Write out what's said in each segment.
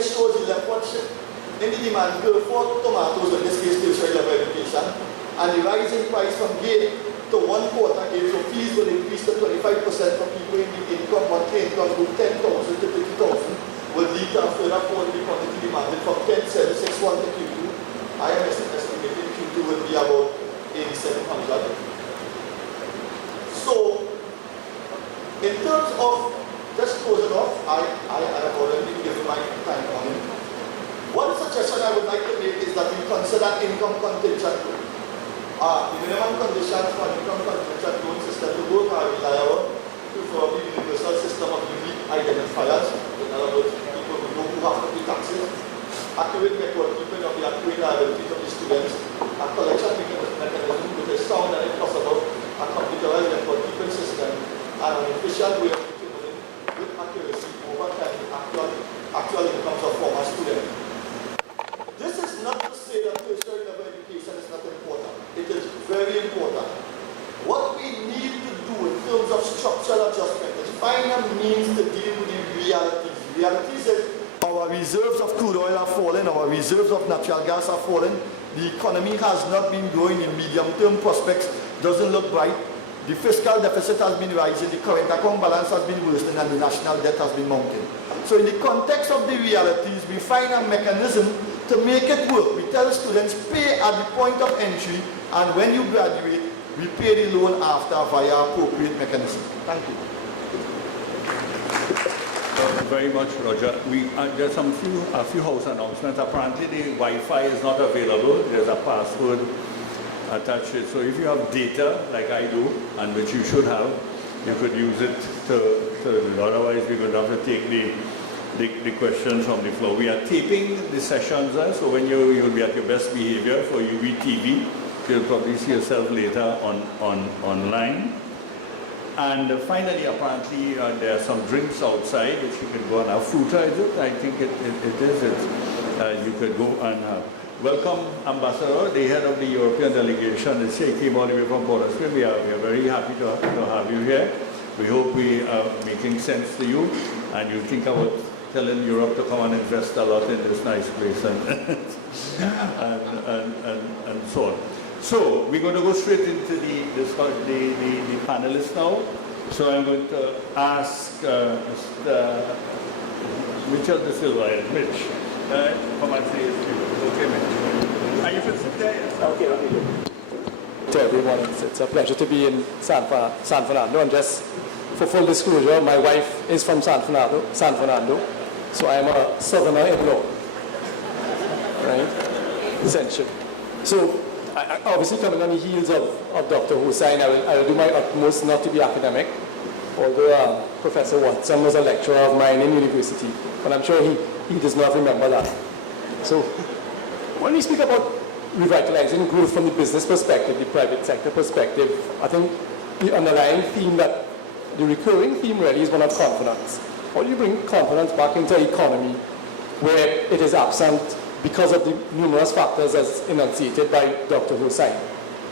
here shows the leftward shift in the demand curve for tomatoes, in this case tertiary level education, and the rise in price from gate to 1 quarter gate. So fees will increase to 25% for people in the income, monthly income group 10,000 to 30,000, will lead to a further fall in the quantity demanded from 10,761 to Q2. I am estimating Q2 will be about 8,700. So, in terms of just closing off, I have already given my time on it. One suggestion I would like to make is that we consider income contingent loan. The minimum conditions for an income contingent loan system to work are reliable, preferably the universal system of unique identifiers. In other words, people who know who have to pay taxes, accurate record keeping of the accurate liabilities of the students, a collection mechanism which is sound and if possible, a computerized record keeping system, and an efficient way of determining with accuracy over time the actual incomes of former students. This is not to say that tertiary level education is not important. It is very important. What we need to do in terms of structural adjustment is find a means to deal with the realities. Realities is our reserves of crude oil are falling, our reserves of natural gas are falling, the economy has not been growing, in medium-term prospects doesn't look bright, the fiscal deficit has been rising, the current account balance has been worsening, and the national debt has been mounting. So in the context of the realities, we find a mechanism to make it work. We tell students, pay at the point of entry, and when you graduate, we pay the loan after via appropriate mechanism. Thank you. Very much, Roger. There's a few house announcements. Apparently, the Wi-Fi is not available. There's a password attached to it. So if you have data, like I do, and which you should have, you could use it to otherwise we're going to have to take the questions from the floor. We are taping the sessions, so when you'll be at your best behavior for UVTV, you'll probably see yourself later online. And finally, apparently, there are some drinks outside which you can go and have. Fruta, is it? I think it is. You could go and have. Welcome, Ambassador, the head of the European delegation. He came all the way from Portsmouth. We are very happy to have you here. We hope we are making sense to you, and you think about telling Europe to come and invest a lot in this nice place and so on. So we're going to go straight into the panelists now. So I'm going to ask Mr. Mitchell De Silva, Mitch, come and say his view. Okay, Mitch. And you can sit there. Yes. Okay. To everyone, it's a pleasure to be in San Fernando. And just for full disclosure, my wife is from San Fernando, so I am a southerner-in-law, right? Essentially. So, obviously coming on the heels of Dr. Hussain, I will do my utmost not to be academic, although Professor Watson was a lecturer of mine in university, but I'm sure he does not remember that. So, when we speak about revitalizing growth from the business perspective, the private sector perspective, I think the underlying theme, that the recurring theme really is one of confidence. How do you bring confidence back into the economy where it is absent because of the numerous factors as enunciated by Dr. Hussain?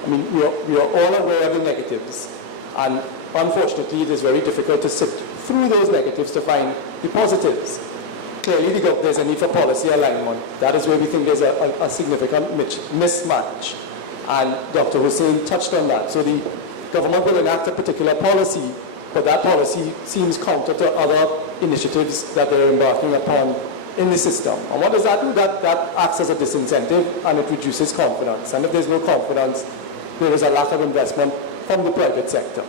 I mean, we are all aware of the negatives, and unfortunately it is very difficult to sift through those negatives to find the positives. Clearly there's a need for policy alignment. That is where we think there's a significant mismatch, and Dr. Hussain touched on that. So the government will enact a particular policy, but that policy seems counter to other initiatives that they're embarking upon in the system. And what does that do? That acts as a disincentive, and it reduces confidence. And if there's no confidence, there is a lack of investment from the private sector.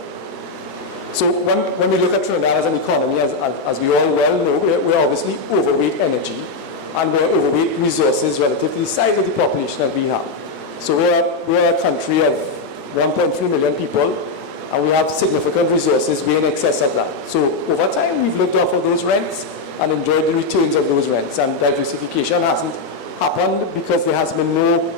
So when we look at Trinidad as an economy, as we all well know, we're obviously overweight energy, and we're overweight resources relative to the size of the population that we have. So we're a country of 1.3 million people, and we have significant resources way in excess of that. So over time, we've lived off of those rents and enjoyed the returns of those rents, and diversification hasn't happened because there has been no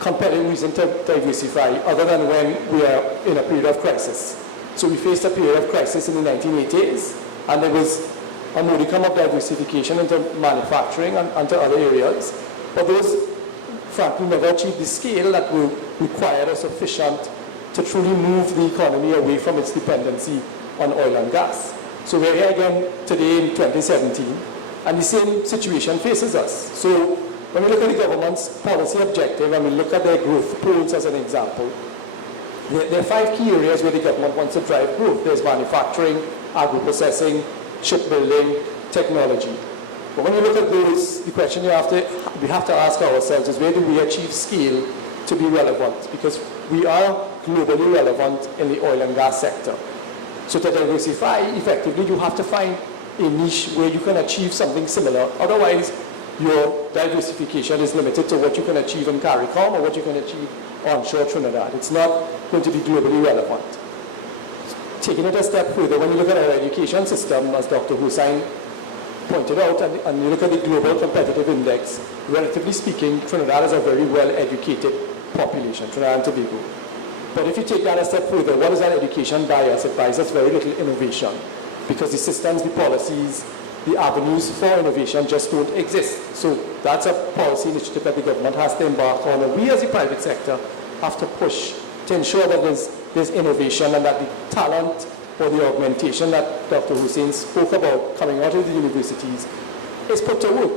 compelling reason to diversify other than when we are in a period of crisis. So we faced a period of crisis in the 1980s, and there was a modicum of diversification into manufacturing and to other areas, but those frankly never achieved the scale that will require or sufficient to truly move the economy away from its dependency on oil and gas. So we're here again today in 2017, And the same situation faces us. So when we look at the government's policy objective and we look at their growth goals as an example, there are 5 key areas where the government wants to drive growth. There's manufacturing, agro-processing, shipbuilding, technology. But when you look at those, the question we have to ask ourselves is, where do we achieve scale to be relevant? Because we are globally relevant in the oil and gas sector. So to diversify effectively, you have to find a niche where you can achieve something similar. Otherwise, your diversification is limited to what you can achieve in CARICOM or what you can achieve onshore Trinidad. It's not going to be globally relevant. Taking it a step further, when you look at our education system, as Dr. Hussain pointed out, and you look at the Global Competitive Index, relatively speaking, Trinidad is a very well-educated population, Trinidad and Tobago. But if you take that a step further, what does that education buy us? It buys us very little innovation, because the systems, the policies, the avenues for innovation just don't exist. So that's a policy initiative that the government has to embark on, and we as the private sector have to push to ensure that there's innovation and that the talent or the augmentation that Dr. Hussain spoke about coming out of the universities is put to work.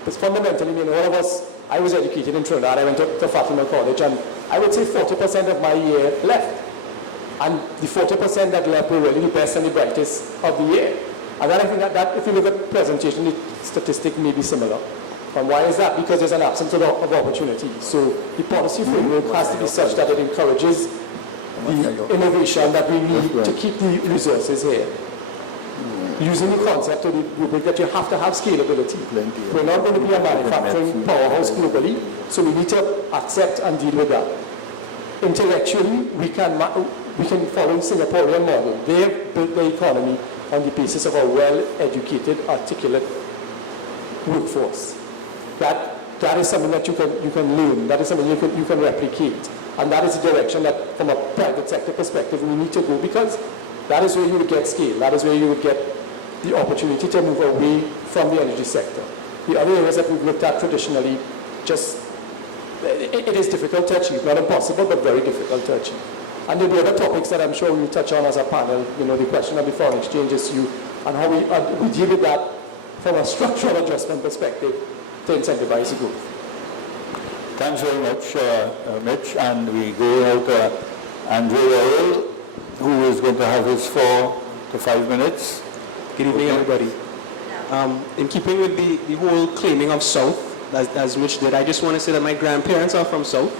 Because fundamentally, all of us, I was educated in Trinidad, I went to Fatima College, and I would say 40% of my year left. And the 40% that left were really the best and the brightest of the year. And then I think that if you look at presentation, the statistic may be similar. And why is that? Because there's an absence of opportunity. So the policy framework has to be such that it encourages the innovation that we need to keep the resources here. Using the concept of the rubric that you have to have scalability. We're not going to be a manufacturing powerhouse globally, so we need to accept and deal with that. Intellectually, we can follow the Singaporean model. They've built their economy on the basis of a well-educated, articulate workforce. That is something that you can learn. That is something you can replicate. And that is the direction that, from a private sector perspective, we need to go, because that is where you would get scale. That is where you would get the opportunity to move away from the energy sector. The other areas that we've looked at traditionally, it is difficult to achieve. Not impossible, but very difficult to achieve. And the other topics that I'm sure we'll touch on as a panel, the question of the foreign exchange issue and how we deal with that from a structural adjustment perspective to incentivize the growth. Thanks very much, Mitch. And we go out to Andrew Earl, who is going to have his 4 to 5 minutes. Good evening, everybody. In keeping with the whole claiming of South, as Mitch did, I just want to say that my grandparents are from South.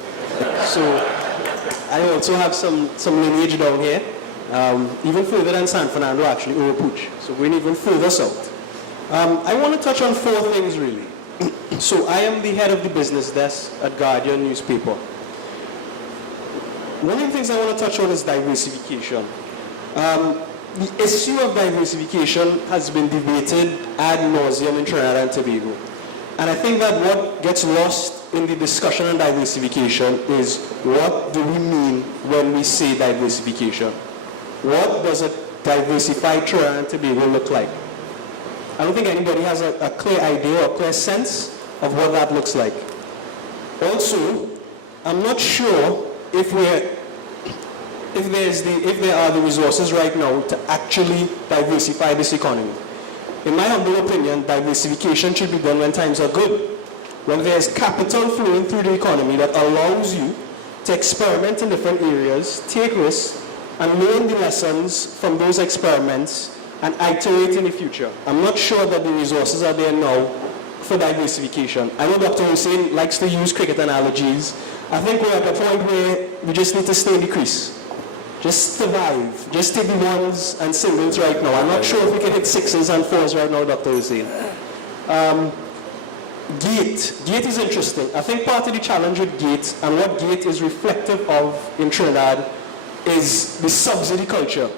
So I also have some lineage down here, even further than San Fernando, actually, Urupuch. So we're even further south. I want to touch on 4 things, really. So I am the head of the business desk at Guardian newspaper. One of the things I want to touch on is diversification. The issue of diversification has been debated ad nauseum in Trinidad and Tobago. And I think that what gets lost in the discussion on diversification is, what do we mean when we say diversification? What does a diversified Trinidad and Tobago look like? I don't think anybody has a clear idea or clear sense of what that looks like. Also, I'm not sure if there are the resources right now to actually diversify this economy. In my humble opinion, diversification should be done when times are good, when there's capital flowing through the economy that allows you to experiment in different areas, take risks, and learn the lessons from those experiments and iterate in the future. I'm not sure that the resources are there now for diversification. I know Dr. Hussain likes to use cricket analogies. I think we're at a point where we just need to stay in the crease. Just survive. Just take the ones and singles right now. I'm not sure if we can hit 6s and 4s right now, Dr. Hussain. Gate is interesting. I think part of the challenge with Gate, and what Gate is reflective of in Trinidad, is the subsidy culture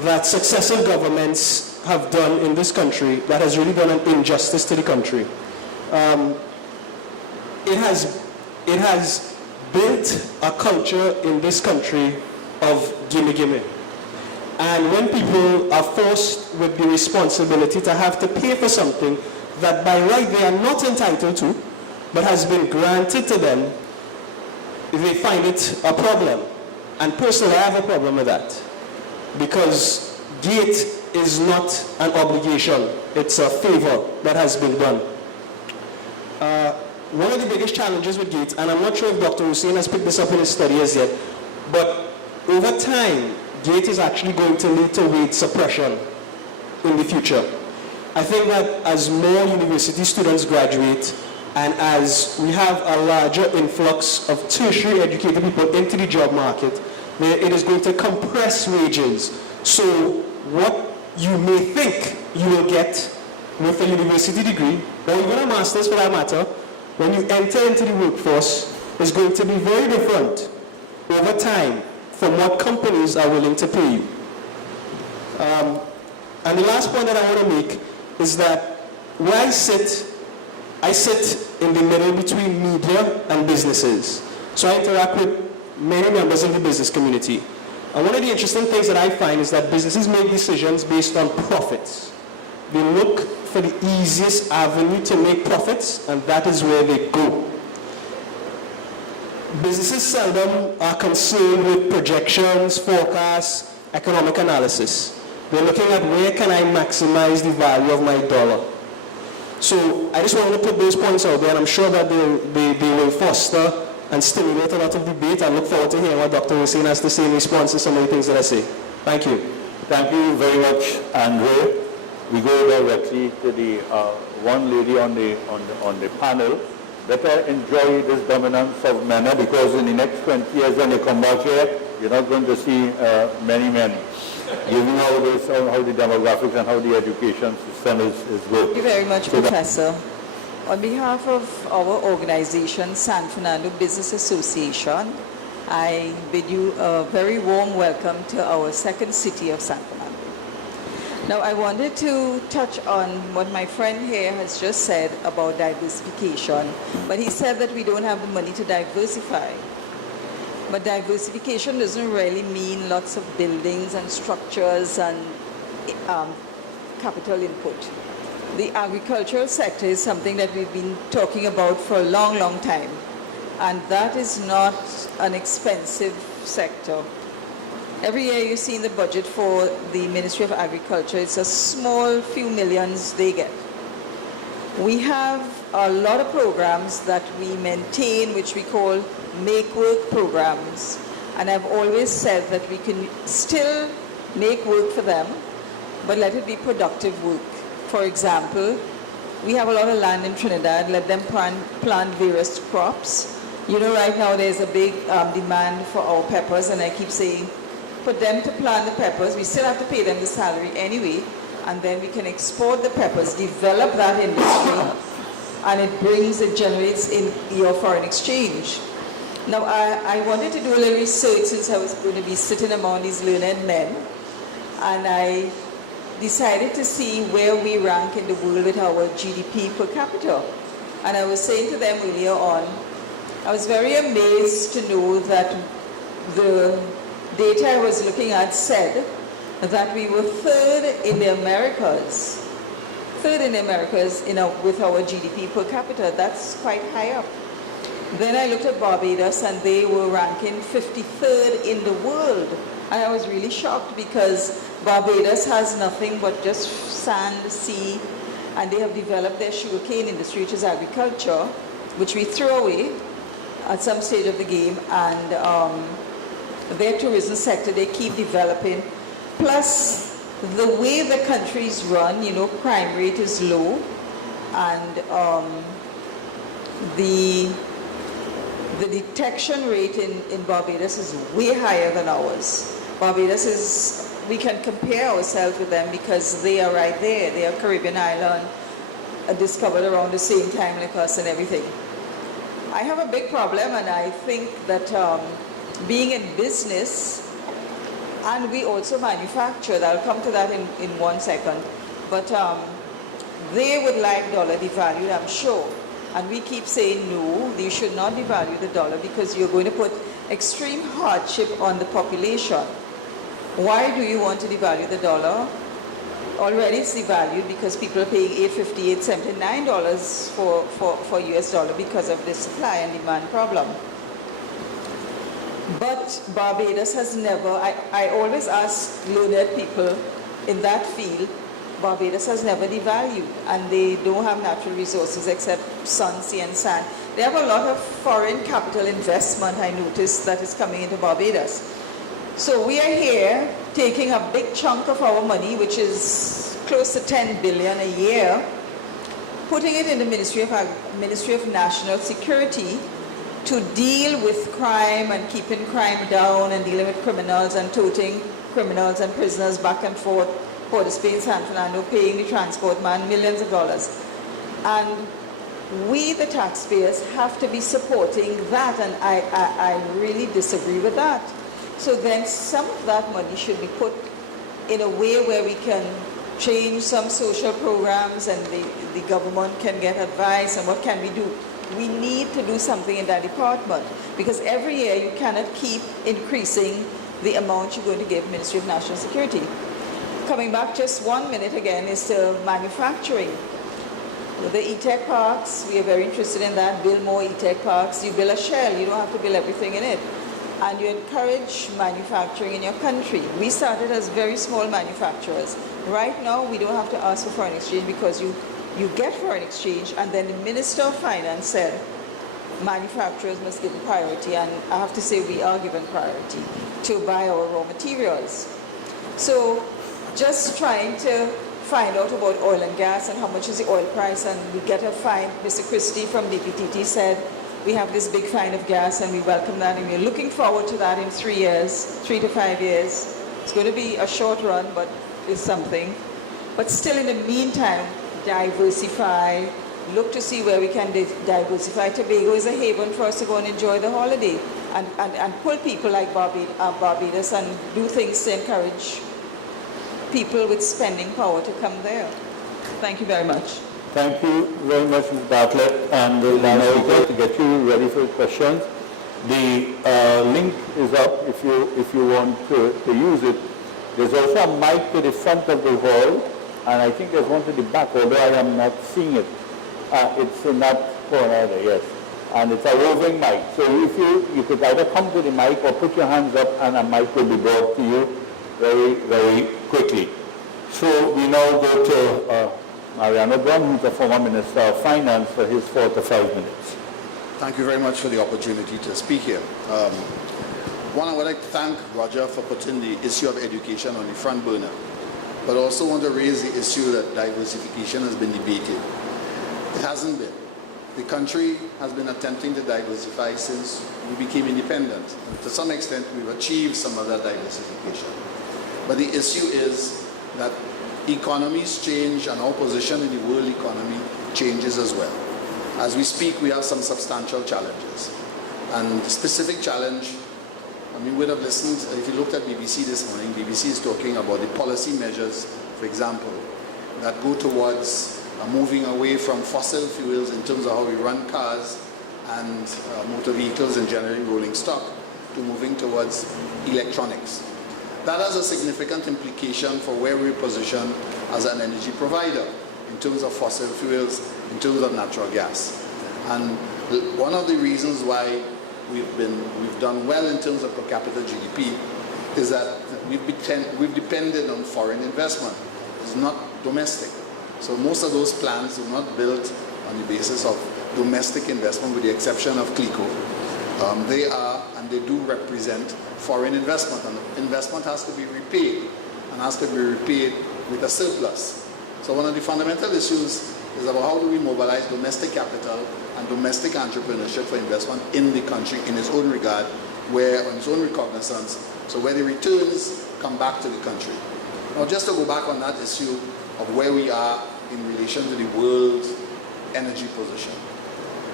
that successive governments have done in this country that has really done an injustice to the country. It has built a culture in this country of gimme gimme. And when people are forced with the responsibility to have to pay for something that by right they are not entitled to, but has been granted to them, they find it a problem. And personally, I have a problem with that. Because Gate is not an obligation. It's a favor that has been done. One of the biggest challenges with GATE, and I'm not sure if Dr. Hussain has picked this up in his study as yet, but over time, GATE is actually going to lead to wage suppression in the future. I think that as more university students graduate, and as we have a larger influx of tertiary educated people into the job market, it is going to compress wages. So what you may think you will get with a university degree, or even a master's for that matter, when you enter into the workforce, is going to be very different over time from what companies are willing to pay you. And the last point that I want to make is that where I sit in the middle between media and businesses. So I interact with many members of the business community. And one of the interesting things that I find is that businesses make decisions based on profits. They look for the easiest avenue to make profits, and that is where they go. Businesses seldom are concerned with projections, forecasts, economic analysis. They're looking at where can I maximize the value of my dollar. So I just wanted to put those points out there, and I'm sure that they will foster and stimulate a lot of debate. I look forward to hearing what Dr. Hussain has to say in response to some of the things that I say. Thank you. Thank you very much, Andre. We go directly to the one lady on the panel. Better enjoy this dominance of men, because in the next 20 years when they come back here, you're not going to see many men. Given how the demographics and how the education system is good. Thank you very much, Professor. On behalf of our organization, San Fernando Business Association, I bid you a very warm welcome to our second city of San Fernando. Now, I wanted to touch on what my friend here has just said about diversification, but he said that we don't have the money to diversify. But diversification doesn't really mean lots of buildings and structures and capital input. The agricultural sector is something that we've been talking about for a long, long time. And that is not an expensive sector. Every year you see in the budget for the Ministry of Agriculture, it's a small few millions they get. We have a lot of programs that we maintain, which we call make work programs, and I've always said that we can still make work for them, but let it be productive work. For example, we have a lot of land in Trinidad, let them plant various crops. You know, right now there's a big demand for our peppers, and I keep saying, for them to plant the peppers, we still have to pay them the salary anyway, and then we can export the peppers, develop that industry, and it generates in your foreign exchange. Now, I wanted to do a little research since I was going to be sitting among these learned men, and I decided to see where we rank in the world with our GDP per capita. And I was saying to them earlier on, I was very amazed to know that the data I was looking at said that we were third in the Americas. Third in the Americas with our GDP per capita. That's quite high up. Then I looked at Barbados, and they were ranking 53rd in the world. And I was really shocked because Barbados has nothing but just sand, sea, and they have developed their sugarcane industry, which is agriculture, which we throw away at some stage of the game, and their tourism sector, they keep developing. Plus, the way the countries run, you know, crime rate is low, and the detection rate in Barbados is way higher than ours. Barbados is, we can compare ourselves with them because they are right there. They are Caribbean island, discovered around the same time like us and everything. I have a big problem, and I think that being in business, and we also manufacture, I'll come to that in 1 second, but they would like dollar devalued, I'm sure. And we keep saying, no, you should not devalue the dollar because you're going to put extreme hardship on the population. Why do you want to devalue the dollar? Already it's devalued because people are paying $8.50, $8.79 for US dollar because of the supply and demand problem. But Barbados has never, I always ask learned people in that field, Barbados has never devalued, and they don't have natural resources except sun, sea, and sand. They have a lot of foreign capital investment, I noticed, that is coming into Barbados. So we are here taking a big chunk of our money, which is close to 10 billion a year, putting it in the Ministry of National Security to deal with crime and keeping crime down and dealing with criminals and toting criminals and prisoners back and forth, Port of Spain, San Fernando, paying the transport man millions of dollars. And we, the taxpayers, have to be supporting that, and I really disagree with that. So then some of that money should be put in a way where we can change some social programs and the government can get advice and what can we do. We need to do something in that department, because every year you cannot keep increasing the amount you're going to give Ministry of National Security. Coming back just 1 minute again is to manufacturing. The e-tech parks, we are very interested in that. Build more e-tech parks. You build a shell, you don't have to build everything in it. And you encourage manufacturing in your country. We started as very small manufacturers. Right now, we don't have to ask for foreign exchange because you get foreign exchange, and then the Minister of Finance said manufacturers must give priority, and I have to say we are given priority to buy our raw materials. So just trying to find out about oil and gas and how much is the oil price, and we get a fine. Mr. Christie from DPTT said we have this big fine of gas and we welcome that, and we're looking forward to that in 3 years, 3 to 5 years. It's going to be a short run, but it's something. But still in the meantime, diversify, look to see where we can diversify. Tobago is a haven for us to go and enjoy the holiday and pull people like Barbados and do things to encourage people with spending power to come there. Thank you very much. Thank you very much, Ms. Bartlett, and we'll now go to get you ready for questions. The link is up if you want to use it. There's also a mic to the front of the hall, and I think there's one to the back, although I am not seeing it. It's in that corner there, yes. And it's a roving mic. So if you could either come to the mic or put your hands up and a mic will be brought to you very, very quickly. So we now go to Mariano Brown, who's the former Minister of Finance, for his 4 to 5 minutes. Thank you very much for the opportunity to speak here. One, I would like to thank Roger for putting the issue of education on the front burner, but also want to raise the issue that diversification has been debated. It hasn't been. The country has been attempting to diversify since we became independent. To some extent, we've achieved some of that diversification. But the issue is that economies change and our position in the world economy changes as well. As we speak, we have some substantial challenges. And the specific challenge, we would have listened, if you looked at BBC this morning, BBC is talking about the policy measures, for example, that go towards moving away from fossil fuels in terms of how we run cars and motor vehicles and generally rolling stock, to moving towards electronics. That has a significant implication for where we position as an energy provider in terms of fossil fuels, in terms of natural gas. And one of the reasons why we've done well in terms of per capita GDP is that we've depended on foreign investment. It's not domestic. So most of those plans are not built on the basis of domestic investment, with the exception of CLICO. They are, and they do represent foreign investment, and investment has to be repaid, and has to be repaid with a surplus. So one of the fundamental issues is about how do we mobilize domestic capital and domestic entrepreneurship for investment in the country in its own regard, where on its own recognizance, so where the returns come back to the country. Now just to go back on that issue of where we are in relation to the world energy position.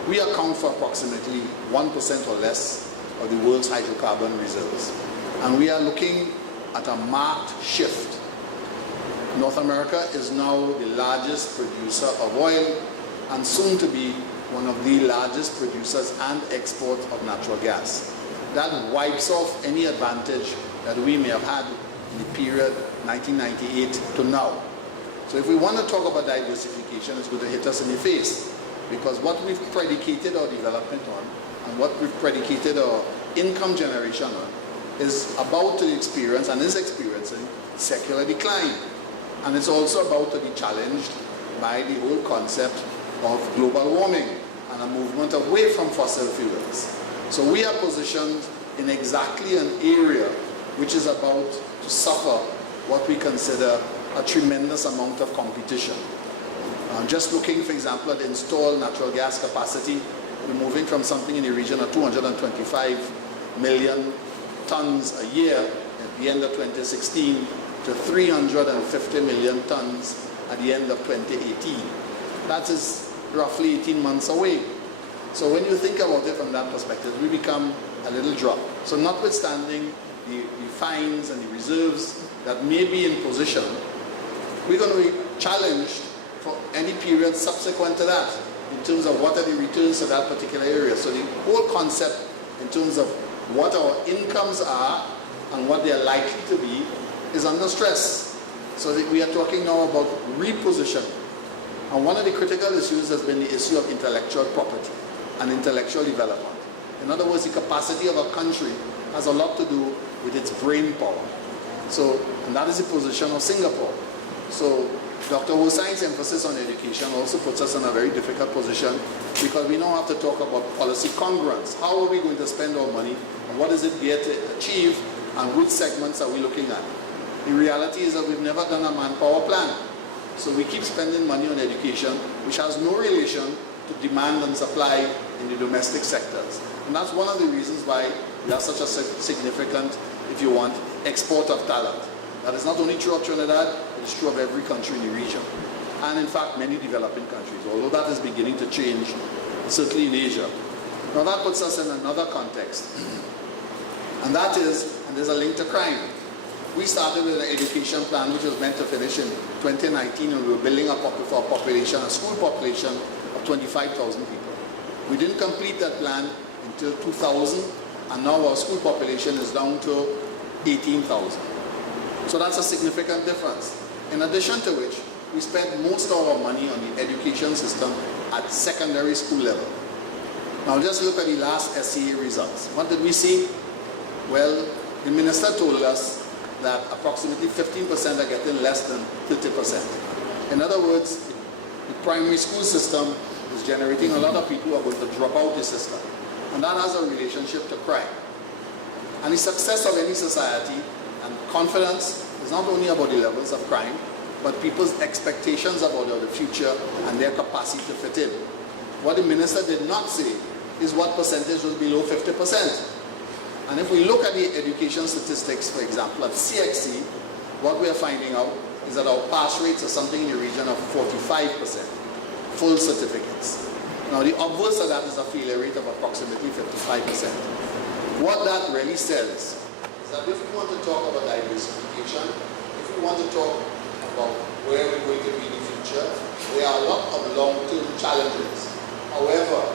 We account for approximately 1% or less of the world's hydrocarbon reserves. And we are looking at a marked shift. North America is now the largest producer of oil and soon to be one of the largest producers and exports of natural gas. That wipes off any advantage that we may have had in the period 1998 to now. So if we want to talk about diversification, it's going to hit us in the face, because what we've predicated our development on and what we've predicated our income generation on is about to experience and is experiencing secular decline. And it's also about to be challenged by the whole concept of global warming and a movement away from fossil fuels. So we are positioned in exactly an area which is about to suffer what we consider a tremendous amount of competition. Just looking, for example, at installed natural gas capacity, we're moving from something in the region of 225 million tons a year at the end of 2016 to 350 million tons at the end of 2018. That is roughly 18 months away. So when you think about it from that perspective, we become a little drop. So notwithstanding the fines and the reserves that may be in position, we're going to be challenged for any period subsequent to that in terms of what are the returns to that particular area. So the whole concept in terms of what our incomes are and what they are likely to be is under stress. So that we are talking now about repositioning. And one of the critical issues has been the issue of intellectual property and intellectual development. In other words, the capacity of a country has a lot to do with its brain power. So, and that is the position of Singapore. So Dr. Hussein's emphasis on education also puts us in a very difficult position because we now have to talk about policy congruence. How are we going to spend our money and what is it here to achieve and which segments are we looking at? The reality is that we've never done a manpower plan. So we keep spending money on education which has no relation to demand and supply in the domestic sectors. And that's one of the reasons why we have such a significant, if you want, export of talent. That is not only true of Trinidad, it's true of every country in the region. And in fact, many developing countries, although that is beginning to change, certainly in Asia. Now that puts us in another context. And that is, and there's a link to crime. We started with an education plan which was meant to finish in 2019, and we were building up for a population, a school population of 25,000 people. We didn't complete that plan until 2000, and now our school population is down to 18,000. So that's a significant difference. In addition to which, we spend most of our money on the education system at secondary school level. Now just look at the last SCA results. What did we see? Well, the minister told us that approximately 15% are getting less than 30%. In other words, the primary school system is generating a lot of people who are going to drop out the system. And that has a relationship to crime. And the success of any society and confidence is not only about the levels of crime, but people's expectations about the future and their capacity to fit in. What the minister did not say is what percentage was below 50%. And if we look at the education statistics, for example, at CXC, what we are finding out is that our pass rates are something in the region of 45%, full certificates. Now the obverse of that is a failure rate of approximately 55%. What that really says is that if we want to talk about diversification, if we want to talk about where we're going to be in the future, there are a lot of long-term challenges. However,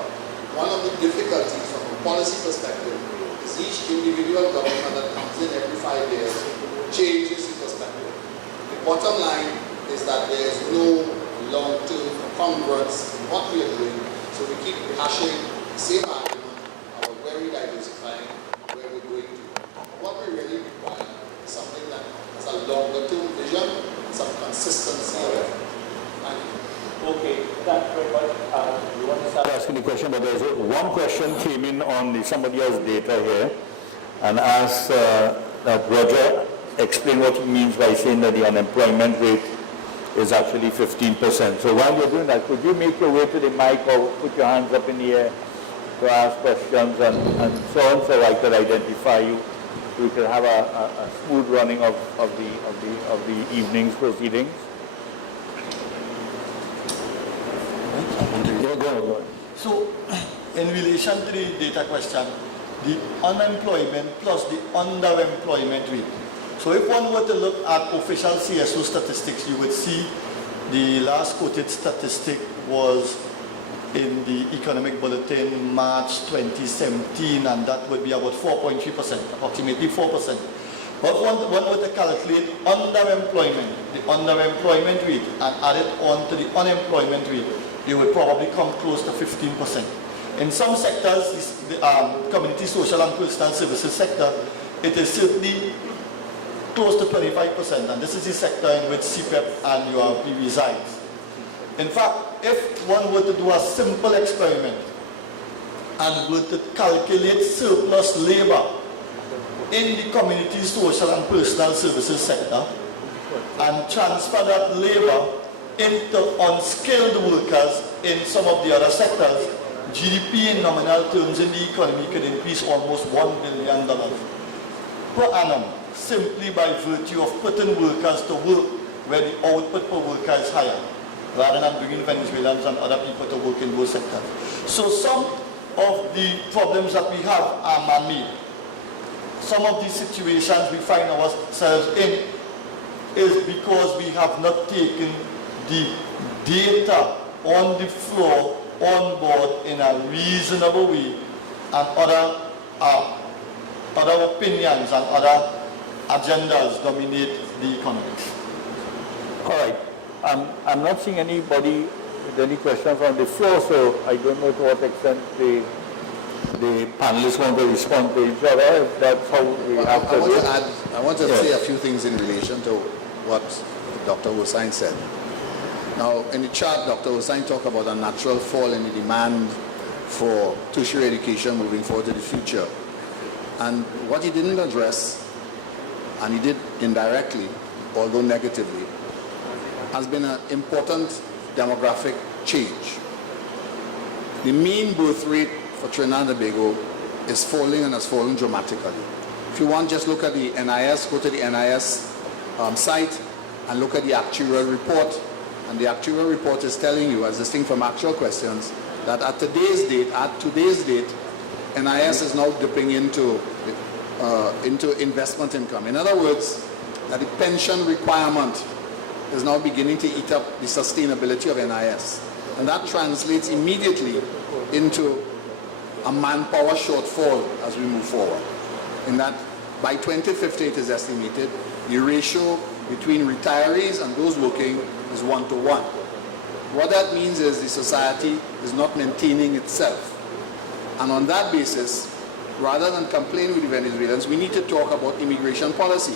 one of the difficulties from a policy perspective is each individual government that comes in every 5 years changes the perspective. The bottom line is that there is no long-term congruence in what we are doing, so we keep rehashing the same argument about where we're diversifying, where we're going to. What we really require is something that has a longer-term vision and some consistency of it. Thank you. Okay, thanks very much. You want to start asking the question, but there's one question came in on somebody else's data here and asked that Roger explain what he means by saying that the unemployment rate is actually 15%. So while you're doing that, could you make your way to the mic or put your hands up in the air to ask questions and so on, so I could identify you. We could have a smooth running of the evening's proceedings. Go ahead. So, in relation to the data question, the unemployment plus the underemployment rate. So if one were to look at official CSO statistics, you would see the last quoted statistic was in the Economic Bulletin March 2017, and that would be about 4.3%, approximately 4%. But one were to calculate underemployment, the underemployment rate, and add it on to the unemployment rate, it would probably come close to 15%. In some sectors, the community social and personal services sector, it is certainly close to 25%, and this is the sector in which CPEP and URP resides. In fact, if one were to do a simple experiment and were to calculate surplus labor in the community social and personal services sector and transfer that labor into unskilled workers in some of the other sectors, GDP in nominal terms in the economy could increase almost $1 billion per annum, simply by virtue of putting workers to work where the output per worker is higher, rather than bringing Venezuelans and other people to work in those sectors. So some of the problems that we have are man-made. Some of these situations we find ourselves in is because we have not taken the data on the floor, on board in a reasonable way, and other opinions and other agendas dominate the economy. All right. I'm not seeing anybody with any questions on the floor, so I don't know to what extent the panelists want to respond to each other. If that's how we have to do it. I want to say a few things in relation to what Dr. Hussain said. Now, in the chart, Dr. Hussain talked about a natural fall in the demand for tertiary education moving forward to the future. And what he didn't address, and he did indirectly, although negatively, has been an important demographic change. The mean birth rate for Trinidad and Tobago is falling, and has fallen dramatically. If you want, just look at the NIS, go to the NIS site and look at the actuarial report. And the actuarial report is telling you, as distinct from actual questions, that at today's date, NIS is now dipping into investment income. In other words, that the pension requirement is now beginning to eat up the sustainability of NIS. And that translates immediately into a manpower shortfall as we move forward. In that by 2050 it is estimated the ratio between retirees and those working is 1-to-1. What that means is the society is not maintaining itself. And on that basis, rather than complain with the Venezuelans, we need to talk about immigration policy.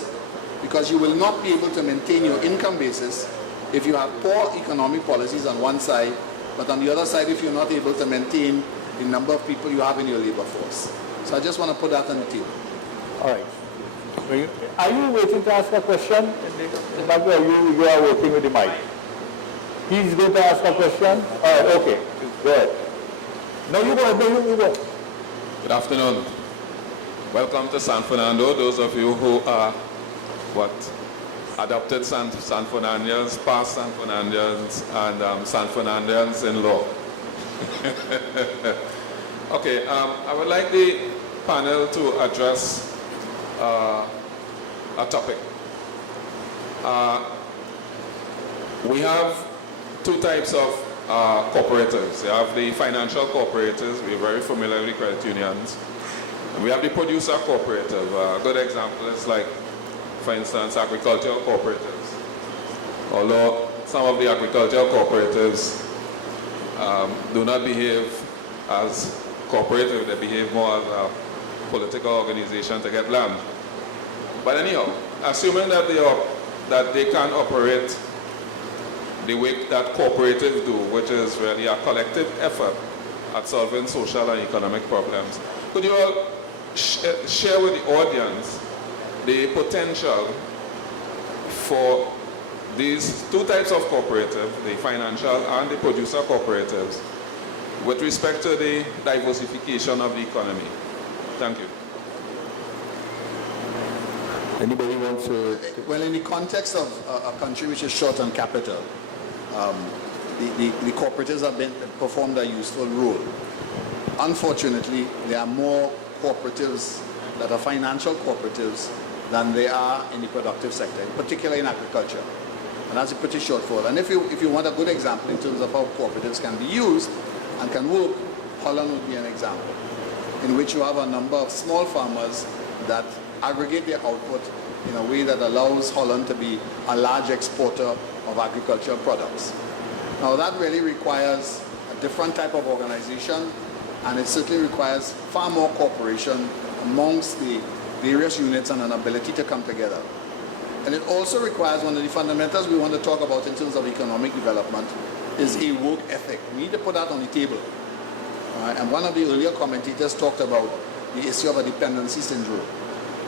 Because you will not be able to maintain your income basis if you have poor economic policies on one side, but on the other side, if you're not able to maintain the number of people you have in your labor force. So I just want to put that on the table. All right. Are you waiting to ask a question? Maybe you are working with the mic. He's going to ask a question? All right, okay. Go ahead. No, you go. Good afternoon. Welcome to San Fernando. Those of you who are adopted San Fernandans, past San Fernandans, and San Fernandans in law. Okay, I would like the panel to address a topic. We have two types of cooperatives. We have the financial cooperatives. We're very familiar with the credit unions. And we have the producer cooperative. A good example is like, for instance, agricultural cooperatives. Although some of the agricultural cooperatives do not behave as cooperative, they behave more as a political organization to get land. But anyhow, assuming that they can operate the way that cooperatives do, which is really a collective effort at solving social and economic problems, could you all share with the audience the potential for these two types of cooperatives, the financial and the producer cooperatives, with respect to the diversification of the economy? Thank you. Anybody wants to? Well, in the context of a country which is short on capital, the cooperatives have performed a useful role. Unfortunately, there are more cooperatives that are financial cooperatives than they are in the productive sector, particularly in agriculture. And that's a pretty shortfall. And if you want a good example in terms of how cooperatives can be used and can work, Holland would be an example, in which you have a number of small farmers that aggregate their output in a way that allows Holland to be a large exporter of agricultural products. Now that really requires a different type of organization, and it certainly requires far more cooperation amongst the various units and an ability to come together. And it also requires, one of the fundamentals we want to talk about in terms of economic development is a work ethic. We need to put that on the table. And one of the earlier commentators talked about the issue of a dependency syndrome.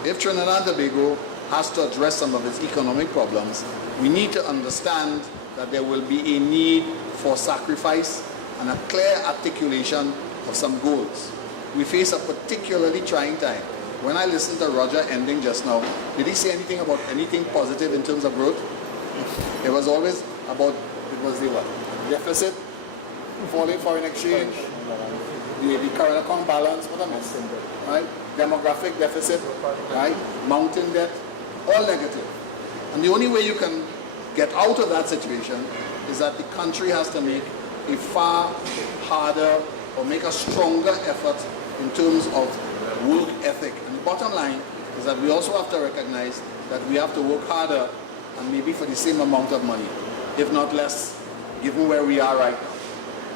If Trinidad and Tobago has to address some of its economic problems, we need to understand that there will be a need for sacrifice and a clear articulation of some goals. We face a particularly trying time. When I listened to Roger ending just now, did he say anything about anything positive in terms of growth? It was always about, it was the what? Deficit, falling foreign exchange, the current account balance, what a mess, right? Demographic deficit, right? Mountain debt, all negative. And the only way you can get out of that situation is that the country has to make a far harder or make a stronger effort in terms of work ethic. And the bottom line is that we also have to recognize that we have to work harder and maybe for the same amount of money, if not less, given where we are right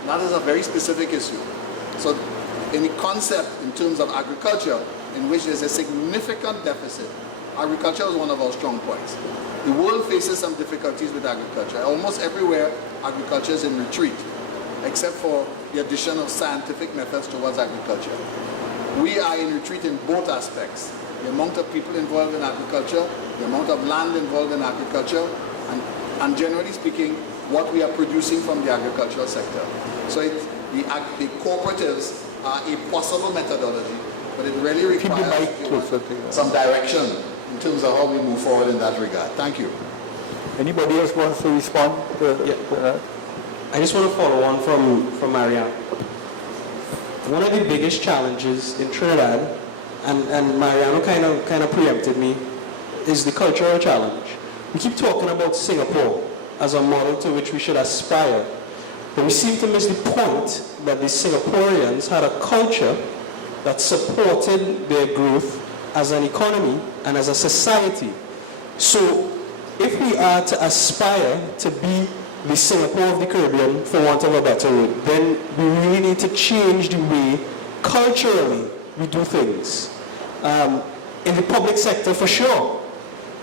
now. That is a very specific issue. So any concept in terms of agriculture in which there's a significant deficit, agriculture is one of our strong points. The world faces some difficulties with agriculture. Almost everywhere, agriculture is in retreat, except for the addition of scientific methods towards agriculture. We are in retreat in both aspects. The amount of people involved in agriculture, the amount of land involved in agriculture, and generally speaking, what we are producing from the agricultural sector. So the cooperatives are a possible methodology, but it really requires some direction in terms of how we move forward in that regard. Thank you. Anybody else wants to respond to that? I just want to follow on from Marianne. One of the biggest challenges in Trinidad, and Mariano kind of preempted me, is the cultural challenge. We keep talking about Singapore as a model to which we should aspire, but we seem to miss the point that the Singaporeans had a culture that supported their growth as an economy and as a society. So if we are to aspire to be the Singapore of the Caribbean, for want of a better word, then we really need to change the way culturally we do things. In the public sector, for sure.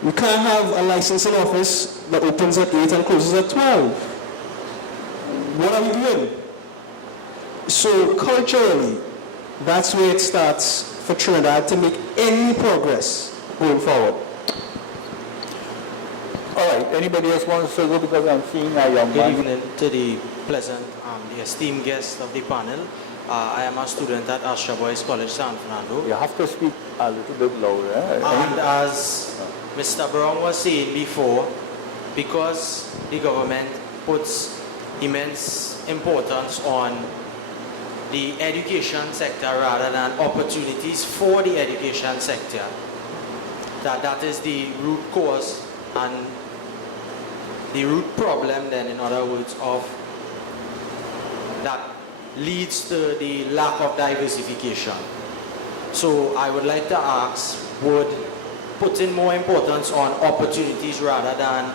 We can't have a licensing office that opens at 8 and closes at 12. What are we doing? So culturally, that's where it starts for Trinidad to make any progress going forward. All right, anybody else wants to go, because I'm seeing a young Good man. evening to the pleasant, the esteemed guest of the panel. I am a student at Astra Boys College, San Fernando. You have to speak a little bit louder. And as Mr. Brown was saying before, because the government puts immense importance on the education sector rather than opportunities for the education sector, that is the root cause and the root problem, then, in other words, of that leads to the lack of diversification. So I would like to ask, would putting more importance on opportunities rather than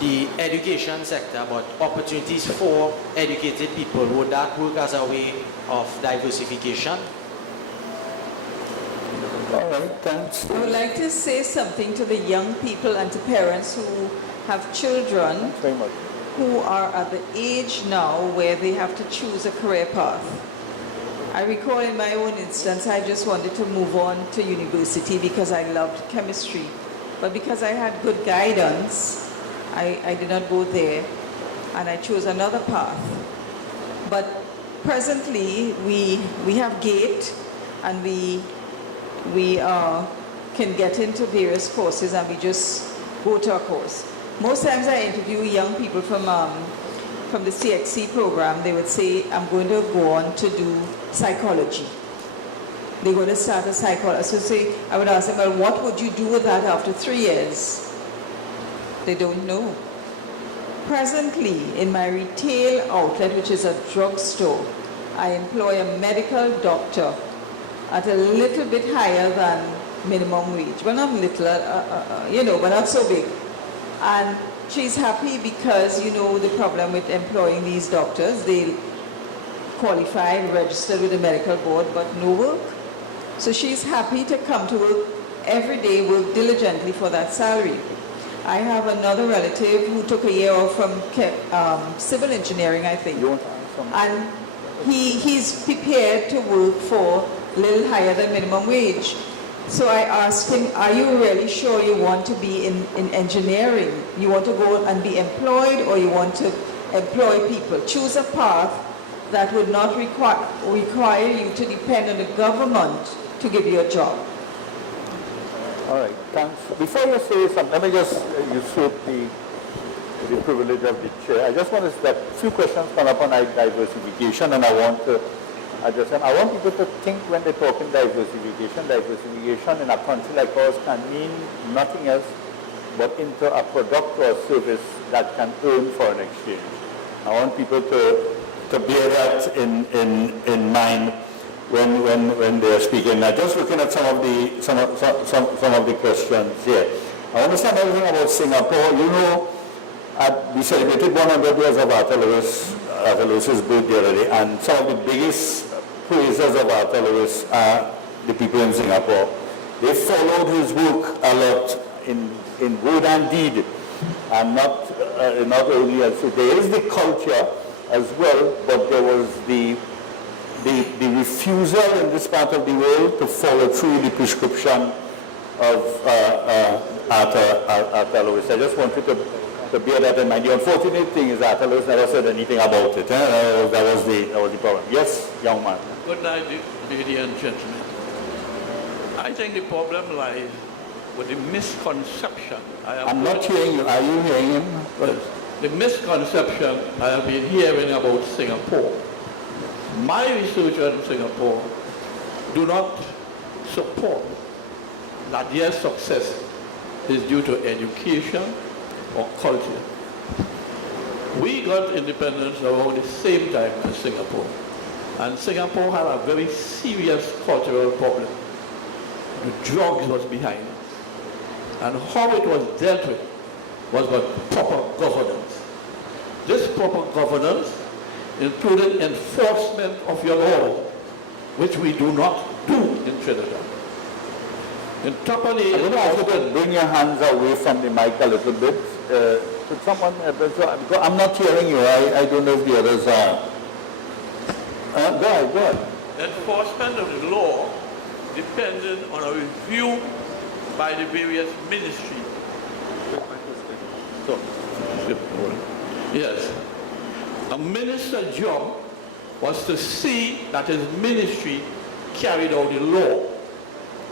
the education sector, but opportunities for educated people, would that work as a way of diversification? All right, thanks. I would like to say something to the young people and to parents who have children Thanks very much. who are at the age now where they have to choose a career path. I recall in my own instance, I just wanted to move on to university because I loved chemistry. But because I had good guidance, I did not go there, and I chose another path. But presently, we have GATE, and we can get into various courses, and we just go to a course. Most times I interview young people from the CXC program. They would say, I'm going to go on to do psychology. They're going to start a psychology. So I would ask them, well, what would you do with that after 3 years? They don't know. Presently, in my retail outlet, which is a drugstore, I employ a medical doctor at a little bit higher than minimum wage. Well, not little, but not so big. And she's happy because, the problem with employing these doctors, they qualified, registered with the medical board, but no work. So she's happy to come to work every day work diligently for that salary. I have another relative who took a year off from civil engineering, I think. And he's prepared to work for a little higher than minimum wage. So I asked him, are you really sure you want to be in engineering? You want to go and be employed, or you want to employ people? Choose a path that would not require you to depend on the government to give you a job. All right, thanks. Before you say something, let me just usurp the privilege of the chair. I just want to step, a few questions come up on diversification, and I want to address them. I want people to think when they're talking diversification in a country like ours can mean nothing else but into a product or a service that can earn foreign exchange. I want people to bear that in mind when they're speaking. Now, just looking at some of the questions here. I understand everything about Singapore. You know, we celebrated 100 years of Arthur Lewis's birthday already, and some of the biggest praisers of Arthur Lewis are the people in Singapore. They followed his work a lot in word and deed, and not only as so there is the culture as well, but there was the refusal in this part of the world to follow through the prescription of Arthur Lewis. I just want you to bear that in mind. The unfortunate thing is Arthur Lewis never said anything about it. That was the problem. Yes, young man. Good night, ladies and gentlemen. I think the problem lies with the misconception. I'm not hearing you. Are you hearing him? The misconception I have been hearing about Singapore. My research on Singapore do not support that their success is due to education or culture. We got independence around the same time as Singapore. And Singapore had a very serious cultural problem. The drugs was behind it. And how it was dealt with was by proper governance. This proper governance included enforcement of your laws, which we do not do in Trinidad. In Tripoli, I'm going to ask you to bring your hands away from the mic a little bit. Could someone, I'm not hearing you. I don't know if the others are. Go ahead. Enforcement of the law depended on a review by the various ministries. Yes. A minister's job was to see that his ministry carried out the law.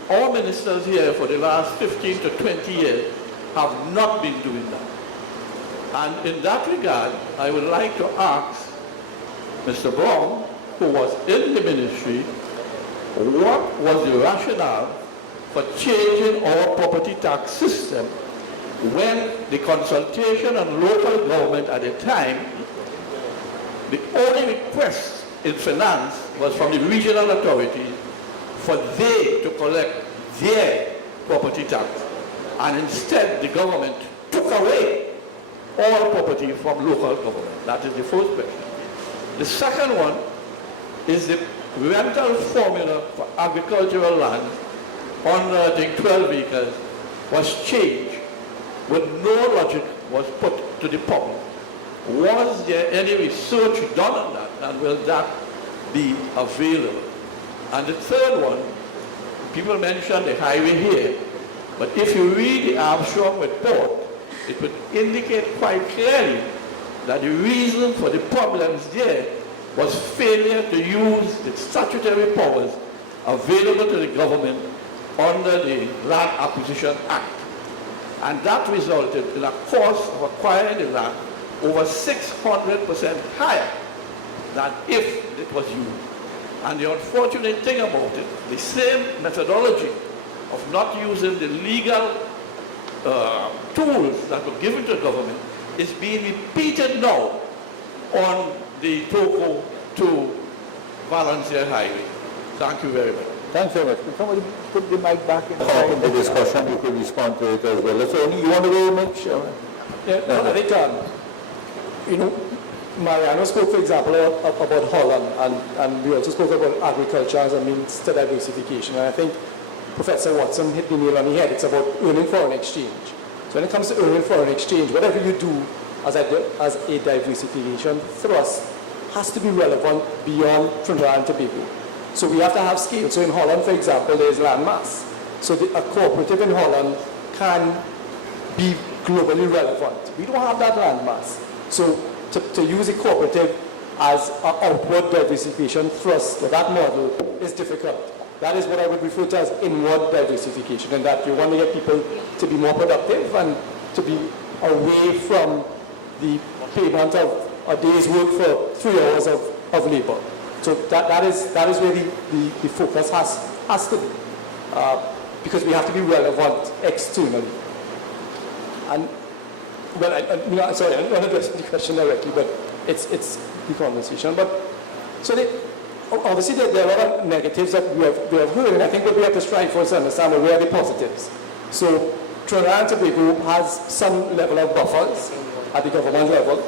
All ministers here for the last 15 to 20 years have not been doing that. And in that regard, I would like to ask Mr. Brown, who was in the ministry, what was the rationale for changing our property tax system when the consultation on local government at the time, the only request in finance was from the regional authorities for they to collect their property tax. And instead, the government took away all property from local government. That is the first question. The second one is the rental formula for agricultural land under, I think, 12 acres was changed with no logic was put to the public. Was there any research done on that, and will that be available? And the third one, people mention the highway here, but if you read the Armstrong report, it would indicate quite clearly that the reason for the problems there was failure to use the statutory powers available to the government under the Land Acquisition Act. And that resulted in a cost of acquiring the land over 600% higher than if it was used. And the unfortunate thing about it, the same methodology of not using the legal tools that were given to the government is being repeated now on the Toko to Valencia Highway. Thank you very much. Thanks very much. Could somebody put the mic back in the discussion? You could respond to it as well. So you want to go, Mitch? Yeah, I think, you know, Mariano spoke, for example, about Holland, and we also spoke about agriculture as a means to diversification. And I think Professor Watson hit the nail on the head. It's about earning foreign exchange. So when it comes to earning foreign exchange, whatever you do as a diversification thrust has to be relevant beyond Trinidad and Tobago. So we have to have scale. So in Holland, for example, there is landmass. So a cooperative in Holland can be globally relevant. We don't have that landmass. So to use a cooperative as an outward diversification thrust, that model is difficult. That is what I would refer to as inward diversification, in that you want to get people to be more productive and to be away from the payment of a day's work for 3 hours of labor. So that is where the focus has to be, because we have to be relevant externally. And well, sorry, I'm not addressing the question directly, but it's the conversation. But so obviously there are a lot of negatives that we have heard, and I think what we have to strive for is to understand where are the positives. So Trinidad and Tobago has some level of buffers at the government level.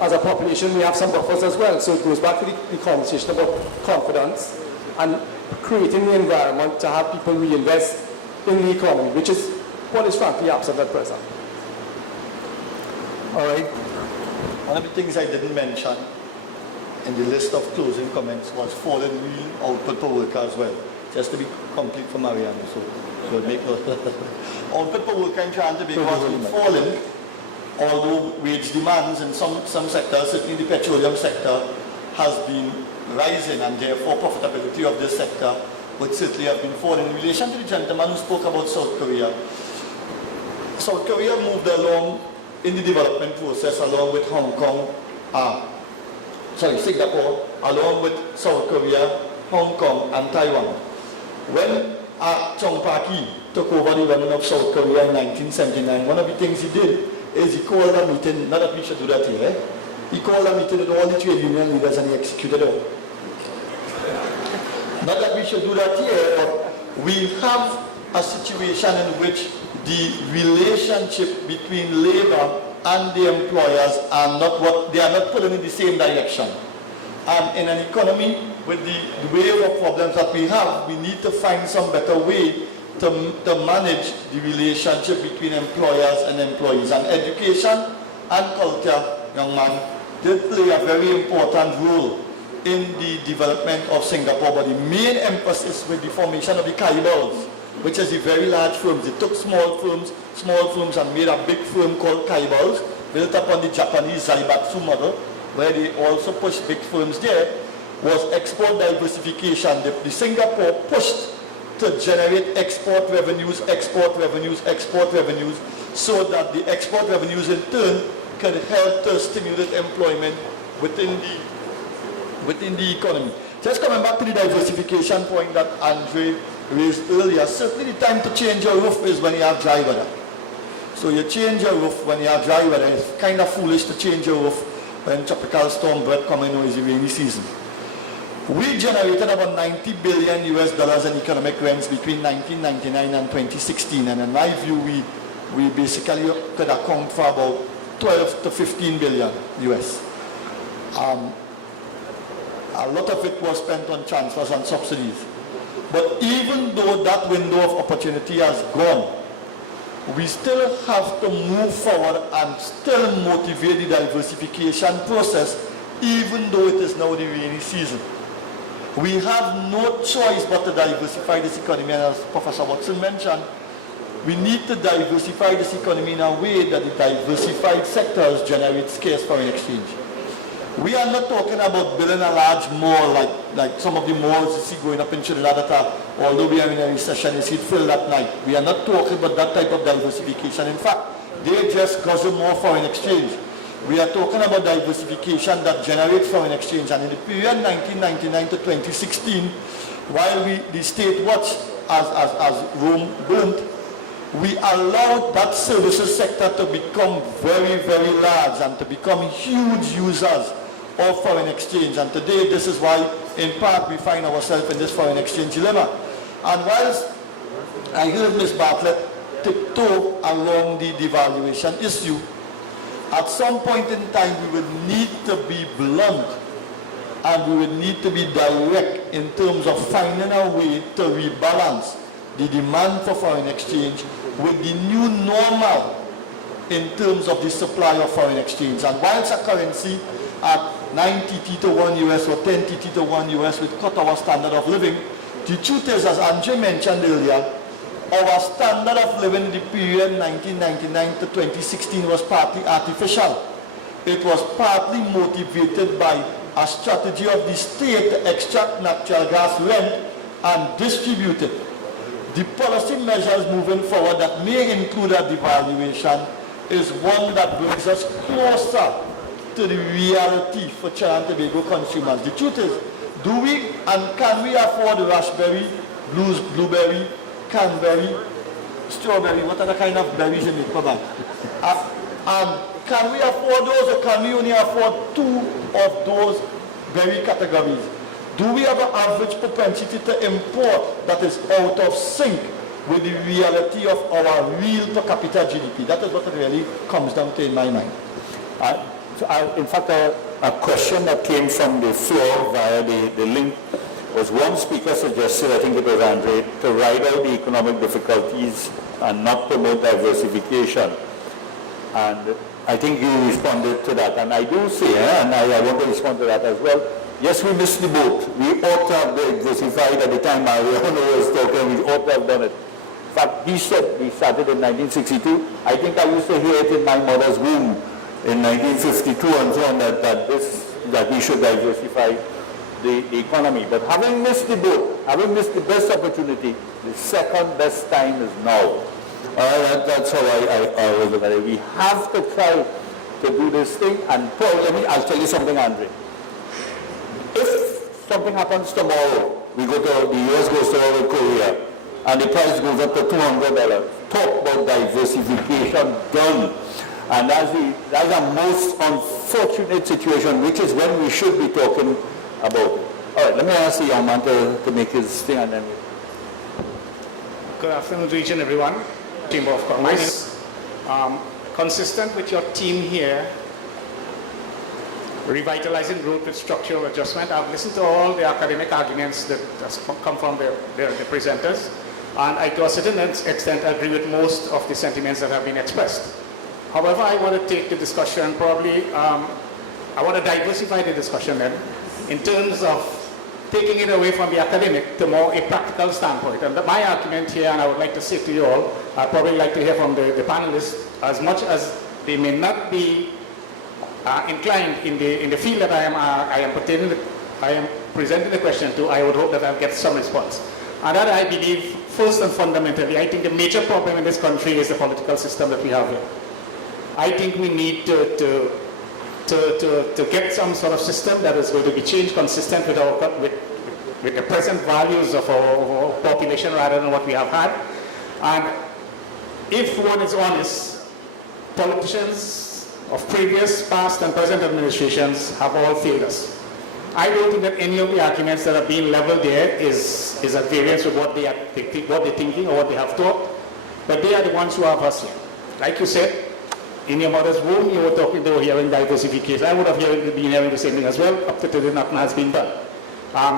As a population, we have some buffers as well. So it goes back to the conversation about confidence and creating the environment to have people reinvest in the economy, which is what is frankly absent at present. All right. One of the things I didn't mention in the list of closing comments was fallen real output per worker as well, just to be complete for Mariano. So make output per worker in Trinidad and Tobago has been fallen, although wage demands in some sectors, certainly the petroleum sector, has been rising, and therefore profitability of this sector would certainly have been falling. In relation to the gentleman who spoke about South Korea moved along in the development process along with Singapore, along with South Korea, Hong Kong and Taiwan. When Chong Pak-kee took over the running of South Korea in 1979, one of the things he did is he called a meeting, not that we should do that here, he called a meeting with all the trade union leaders and he executed it. Not that we should do that here, but we have a situation in which the relationship between labor and the employers are they are not pulling in the same direction. And in an economy with the wave of problems that we have, we need to find some better way to manage the relationship between employers and employees. And education and culture, young man, did play a very important role in the development of Singapore, but the main emphasis with the formation of the Kaibals, which is the very large firms. They took small firms and made a big firm called Kaibals, built upon the Japanese Zaibatsu model, where they also pushed big firms there, was export diversification. The Singapore pushed to generate export revenues, so that the export revenues in turn could help to stimulate employment within the economy. Just coming back to the diversification point that Andre raised earlier, certainly the time to change your roof is when you have dry weather. So you change your roof when you have dry weather. It's kind of foolish to change your roof when tropical storm breath coming or is the rainy season. We generated about $90 billion in economic rents between 1999 and 2016, and in my view, we basically could account for about 12 to 15 billion US. A lot of it was spent on transfers and subsidies. But even though that window of opportunity has gone, we still have to move forward and still motivate the diversification process, even though it is now the rainy season. We have no choice but to diversify this economy, and as Professor Watson mentioned, we need to diversify this economy in a way that the diversified sectors generate scarce foreign exchange. We are not talking about building a large mall like some of the malls you see going up in Trinidad that are, although we are in a recession, you see it filled at night. We are not talking about that type of diversification. In fact, they just guzzle more foreign exchange. We are talking about diversification that generates foreign exchange. And in the period 1999 to 2016, while the state watched as Rome burnt, we allowed that services sector to become very, very large and to become huge users of foreign exchange. And today, this is why, in part, we find ourselves in this foreign exchange dilemma. And whilst I heard Ms. Bartlett tiptoe along the devaluation issue, at some point in time, we would need to be blunt and we would need to be direct in terms of finding a way to rebalance the demand for foreign exchange with the new normal in terms of the supply of foreign exchange. And whilst a currency at 9 TT to 1 US or 10 TT to 1 US would cut our standard of living, the truth is, as Andre mentioned earlier, our standard of living in the period 1999 to 2016 was partly artificial. It was partly motivated by a strategy of the state to extract natural gas rent and distribute it. The policy measures moving forward that may include a devaluation is one that brings us closer to the reality for Trinidad and Tobago consumers. The truth is, do we and can we afford raspberry, blueberry, cranberry, strawberry, what other kind of berries in it? Can we afford those, or can we only afford 2 of those berry categories? Do we have an average propensity to import that is out of sync with the reality of our real per capita GDP? That is what it really comes down to in my mind. In fact, a question that came from the floor via the link was one speaker suggested, I think it was Andre, to ride out the economic difficulties and not promote diversification. And I think you responded to that. And I do say, and I want to respond to that as well, yes, we missed the boat. We ought to have diversified at the time Mariano was talking, we ought to have done it. In fact, he said we started in 1962. I think I used to hear it in my mother's womb in 1952 and so on, that we should diversify the economy. But having missed the boat, having missed the best opportunity, the second best time is now. That's how I was looking at it. We have to try to do this thing, and probably, I'll tell you something, Andre. If something happens tomorrow, the US goes to war with Korea, and the price goes up to $200, talk about diversification done. And that's a most unfortunate situation, which is when we should be talking about it. All right, let me ask the young man to make his thing, and then Good afternoon to each and everyone. Chamber of Commerce. Consistent with your team here, revitalizing growth with structural adjustment. I've listened to all the academic arguments that come from the presenters, and I, to a certain extent, agree with most of the sentiments that have been expressed. However, I want to take the discussion probably, I want to diversify the discussion then, in terms of taking it away from the academic to more a practical standpoint. And my argument here, and I would like to say to you all, I'd probably like to hear from the panelists, as much as they may not be inclined in the field that I am presenting the question to, I would hope that I'll get some response. And that I believe, first and fundamentally, I think the major problem in this country is the political system that we have here. I think we need to get some sort of system that is going to be changed consistent with the present values of our population rather than what we have had. And if one is honest, politicians of previous, past and present administrations have all failed us. I don't think that any of the arguments that are being leveled there is at variance with what they're thinking or what they have thought, but they are the ones who have us here. Like you said, in your mother's womb, you were talking about hearing diversification. I would have been hearing the same thing as well. Up to today, nothing has been done.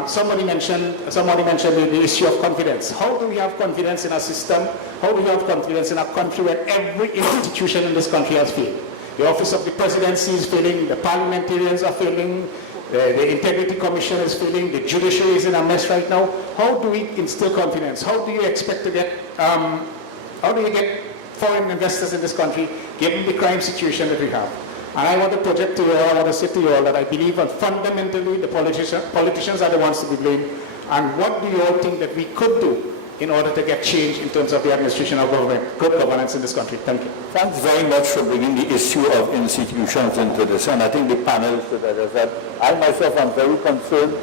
Somebody mentioned the issue of confidence. How do we have confidence in a system? How do we have confidence in a country where every institution in this country has failed? The office of the presidency is failing, the parliamentarians are failing, the integrity commission is failing, the judiciary is in a mess right now. How do we instill confidence? How do you expect to get, how do you get foreign investors in this country, given the crime situation that we have? And I want to project to you all, I want to say to you all that I believe that fundamentally the politicians are the ones to be blamed. And what do you all think that we could do in order to get change in terms of the administration of government, good governance in this country? Thank you. Thanks very much for bringing the issue of institutions into this. And I think the panel should address that. I myself am very concerned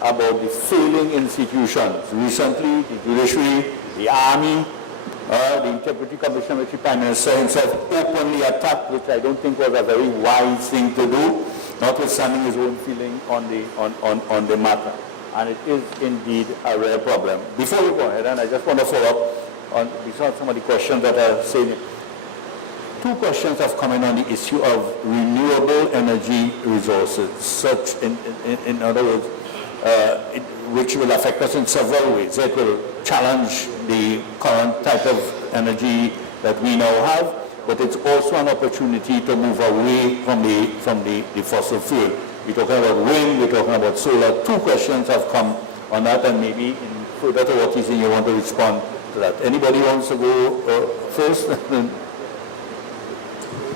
about the failing institutions. Recently, the judiciary, the army, the Integrity Commission, which the Prime Minister himself openly attacked, which I don't think was a very wise thing to do, notwithstanding his own feeling on the matter. And it is indeed a real problem. Before we go ahead, and I just want to follow up on some of the questions that are saying. Two questions have come in on the issue of renewable energy resources. Such, in other words, which will affect us in several ways. It will challenge the current type of energy that we now have, but it's also an opportunity to move away from the fossil fuel. We're talking about wind, we're talking about solar. Two questions have come on that, and maybe in further to what you want to respond to that. Anybody wants to go first?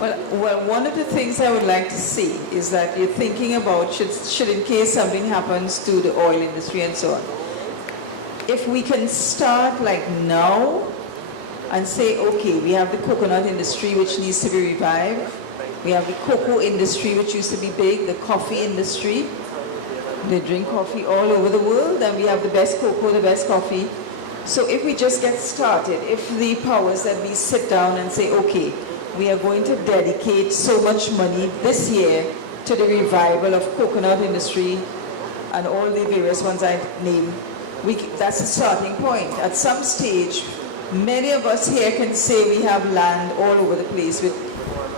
Well, one of the things I would like to see is that you're thinking about should in case something happens to the oil industry and so on. If we can start like now and say, okay, we have the coconut industry which needs to be revived. We have the cocoa industry which used to be big, the coffee industry. They drink coffee all over the world, and we have the best cocoa, the best coffee. So if we just get started, if the powers that we sit down and say, okay, we are going to dedicate so much money this year to the revival of coconut industry and all the various ones I named, that's the starting point. At some stage, many of us here can say we have land all over the place with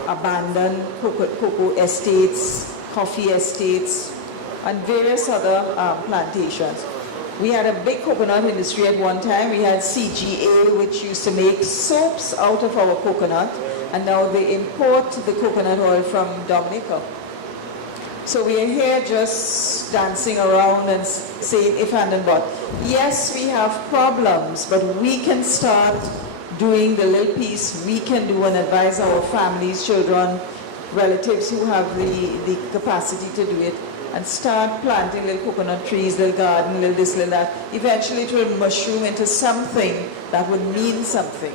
abandoned cocoa estates, coffee estates, and various other plantations. We had a big coconut industry at one time. We had CGA, which used to make soaps out of our coconut, and now they import the coconut oil from Dominica. So we are here just dancing around and saying if and but. Yes, we have problems, but we can start doing the little piece we can do and advise our families, children, relatives who have the capacity to do it, and start planting little coconut trees, little garden, little this, little that. Eventually it will mushroom into something that would mean something.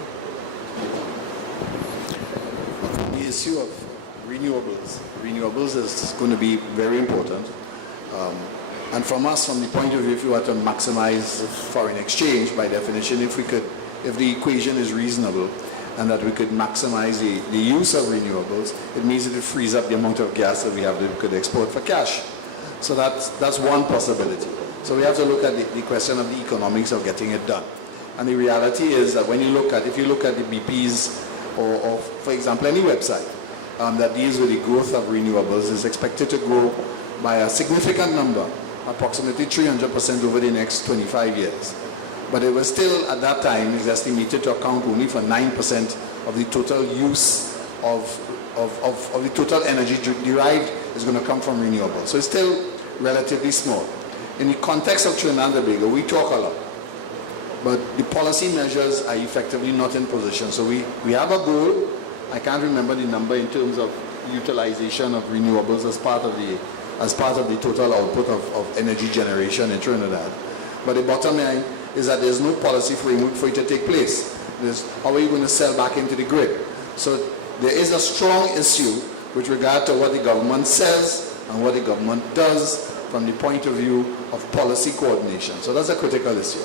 The issue of renewables. Renewables is going to be very important. And from us, from the point of view, if we want to maximize foreign exchange, by definition, if the equation is reasonable and that we could maximize the use of renewables, it means that it frees up the amount of gas that we have that we could export for cash. So that's one possibility. So we have to look at the question of the economics of getting it done. And the reality is that if you look at the BP's or for example, any website that deals with the growth of renewables is expected to grow by a significant number, approximately 300% over the next 25 years. But it was still, at that time, is estimated to account only for 9% of the total use of the total energy derived is going to come from renewables. So it's still relatively small. In the context of Trinidad and Tobago, we talk a lot, but the policy measures are effectively not in position. So we have a goal. I can't remember the number in terms of utilization of renewables as part of the total output of energy generation in Trinidad. But the bottom line is that there's no policy framework for it to take place. How are you going to sell back into the grid? So there is a strong issue with regard to what the government says and what the government does from the point of view of policy coordination. So that's a critical issue.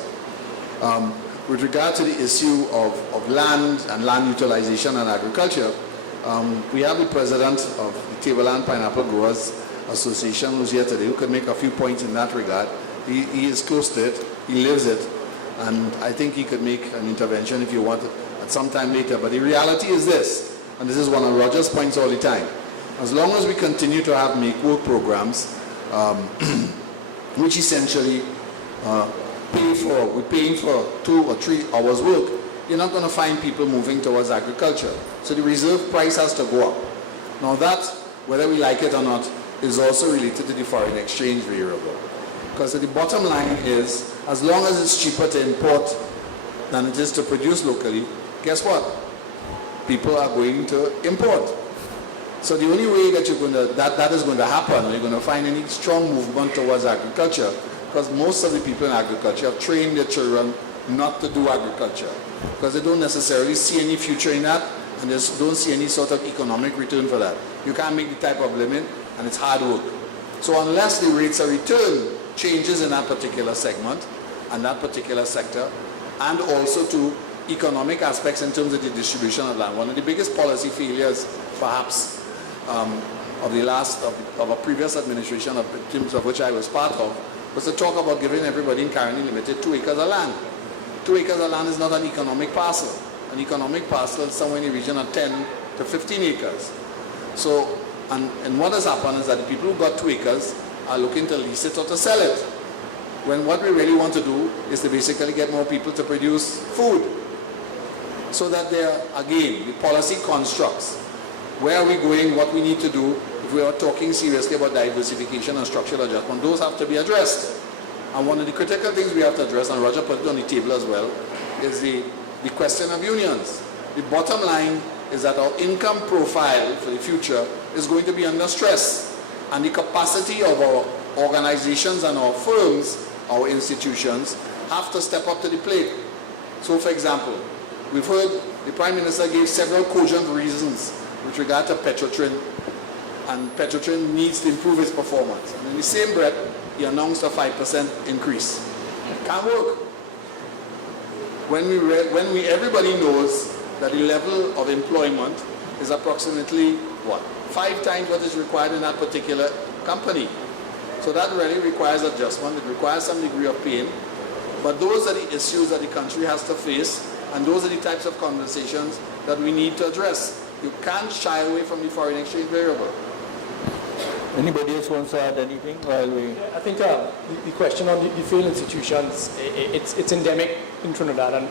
With regard to the issue of land and land utilization and agriculture, we have the president of the Tableland Pineapple Growers Association who's here today, who could make a few points in that regard. He is close to it, he lives it, and I think he could make an intervention if you want it at some time later. But the reality is this, and this is one of Roger's points all the time. As long as we continue to have make-work programs, which essentially we're paying for 2 or 3 hours work, you're not going to find people moving towards agriculture. So the reserve price has to go up. Now that, whether we like it or not, is also related to the foreign exchange variable. Because the bottom line is, as long as it's cheaper to import than it is to produce locally, guess what? People are going to import. So the only way that that is going to happen, or you're going to find any strong movement towards agriculture, because most of the people in agriculture have trained their children not to do agriculture, because they don't necessarily see any future in that, and they don't see any sort of economic return for that. You can't make the type of living, and it's hard work. So unless the rates of return changes in that particular segment and that particular sector, and also to economic aspects in terms of the distribution of land. One of the biggest policy failures, perhaps, of a previous administration, in terms of which I was part of, was to talk about giving everybody in Caroni Limited 2 acres of land. 2 acres of land is not an economic parcel. An economic parcel is somewhere in the region of 10 to 15 acres. So, and what has happened is that the people who got 2 acres are looking to lease it or to sell it. when what we really want to do is to basically get more people to produce food. So that there, again, the policy constructs. Where are we going, what we need to do, if we are talking seriously about diversification and structural adjustment, those have to be addressed. And one of the critical things we have to address, and Roger put it on the table as well, is the question of unions. The bottom line is that our income profile for the future is going to be under stress. And the capacity of our organizations and our firms, our institutions, have to step up to the plate. So for example, we've heard the Prime Minister gave several cogent reasons with regard to Petrotrin, and Petrotrin needs to improve its performance. And in the same breath, he announced a 5% increase. Can't work. Everybody knows that the level of employment is approximately, what? 5 times what is required in that particular company. So that really requires adjustment. It requires some degree of pain. But those are the issues that the country has to face, and those are the types of conversations that we need to address. You can't shy away from the foreign exchange variable. Anybody else wants to add anything while we... I think the question on the failed institutions, it's endemic in Trinidad, and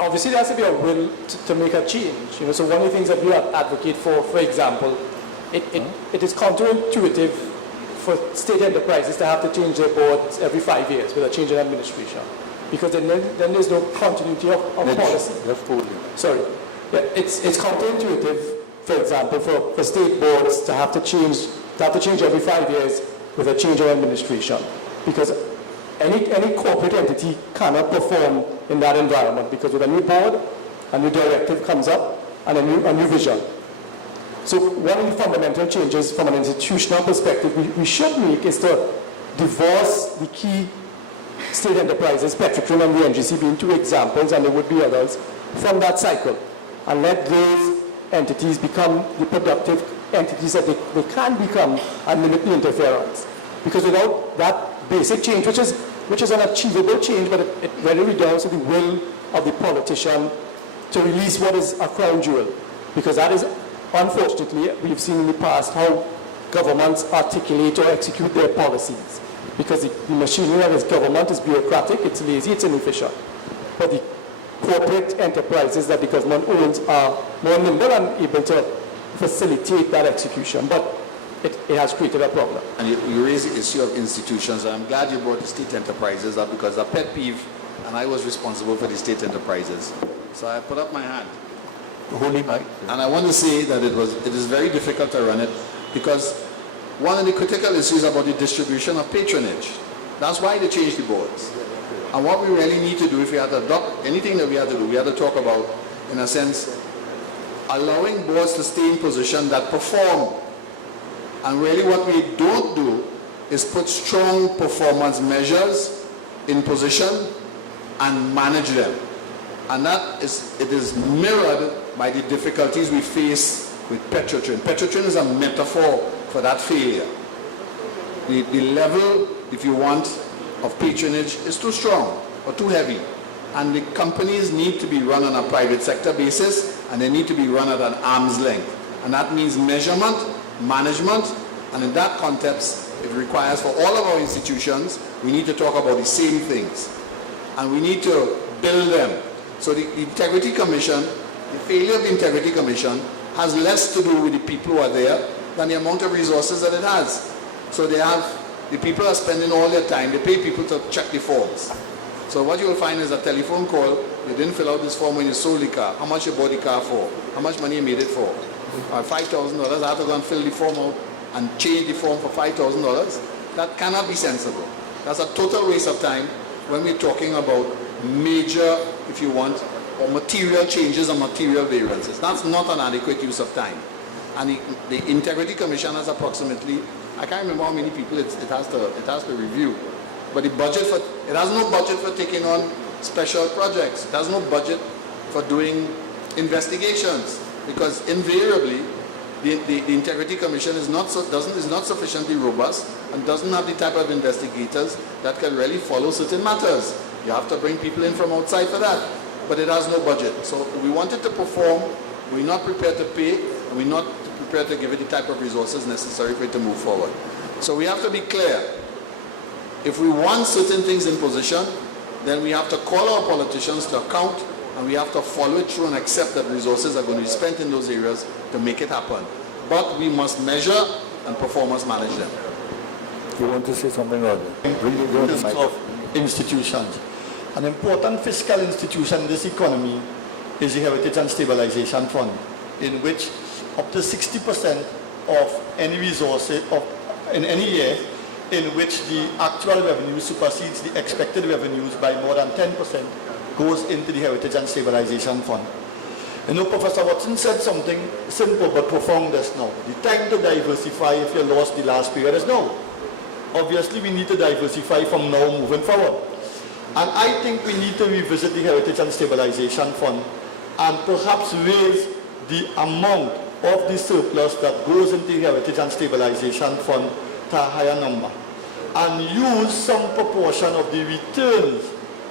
obviously there has to be a will to make a change. So one of the things that we advocate for example, it is counterintuitive for state enterprises to have to change their boards every 5 years with a change in administration, because then there's no continuity of policy. Sorry. Yeah, it's counterintuitive, for example, for state boards to have to change every 5 years with a change of administration, because any corporate entity cannot perform in that environment, because with a new board, a new directive comes up and a new vision. So one of the fundamental changes from an institutional perspective we should make is to divorce the key state enterprises, Petrotrin and the NGC being 2 examples, and there would be others, from that cycle, and let those entities become the productive entities that they can become, and limit the interference. Because without that basic change, which is an achievable change, but it really redounds to the will of the politician to release what is a crown jewel. Because that is, unfortunately, we've seen in the past how governments articulate or execute their policies. Because the machinery of this government is bureaucratic, it's lazy, it's inefficient. But the corporate enterprises that the government owns are more nimble and able to facilitate that execution. But it has created a problem. And you raise the issue of institutions, and I'm glad you brought the state enterprises up, because a pet peeve, and I was responsible for the state enterprises. So I put up my hand. Holy mic. And I want to say that it is very difficult to run it, because one of the critical issues about the distribution of patronage. That's why they changed the boards. And what we really need to do, if we had to adopt anything that we had to do, we had to talk about, in a sense, allowing boards to stay in position that perform. And really what we don't do is put strong performance measures in position and manage them. And it is mirrored by the difficulties we face with Petrotrin. Petrotrin is a metaphor for that failure. The level, if you want, of patronage is too strong or too heavy. And the companies need to be run on a private sector basis, and they need to be run at an arm's length. And that means measurement, management, and in that context, it requires for all of our institutions, we need to talk about the same things. And we need to build them. So the Integrity Commission, the failure of the Integrity Commission has less to do with the people who are there than the amount of resources that it has. So the people are spending all their time, they pay people to check the forms. So what you will find is a telephone call, you didn't fill out this form when you sold the car, how much you bought the car for, how much money you made it for. $5,000, I have to go and fill the form out and change the form for $5,000. That cannot be sensible. That's a total waste of time when we're talking about major, if you want, or material changes and material variances. That's not an adequate use of time. And the Integrity Commission has approximately, I can't remember how many people it has to review. But it has no budget for taking on special projects. It has no budget for doing investigations, because invariably the Integrity Commission is not sufficiently robust and doesn't have the type of investigators that can really follow certain matters. You have to bring people in from outside for that, but it has no budget. So we want it to perform. We're not prepared to pay, and we're not prepared to give it the type of resources necessary for it to move forward. So we have to be clear. If we want certain things in position, then we have to call our politicians to account, and we have to follow it through and accept that resources are going to be spent in those areas to make it happen. But we must measure and performance manage them. You want to say something, Roger? In terms of institutions. An important fiscal institution in this economy is the Heritage and Stabilization Fund, in which up to 60% of any resources in any year in which the actual revenue supersedes the expected revenues by more than 10% goes into the Heritage and Stabilization Fund. You know, Professor Watson said something simple but profound just now. The time to diversify if you lost the last period is now. Obviously, we need to diversify from now moving forward. And I think we need to revisit the Heritage and Stabilization Fund and perhaps raise the amount of the surplus that goes into the Heritage and Stabilization Fund to a higher number. And use some proportion of the returns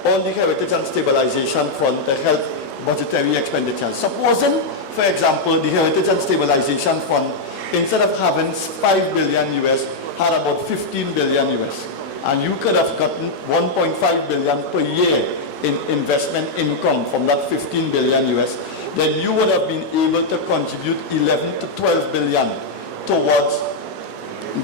on the Heritage and Stabilization Fund to help budgetary expenditures. Supposing, for example, the Heritage and Stabilization Fund, instead of having 5 billion US, had about 15 billion US. And you could have gotten 1.5 billion per year in investment income from that 15 billion US, then you would have been able to contribute 11 to 12 billion towards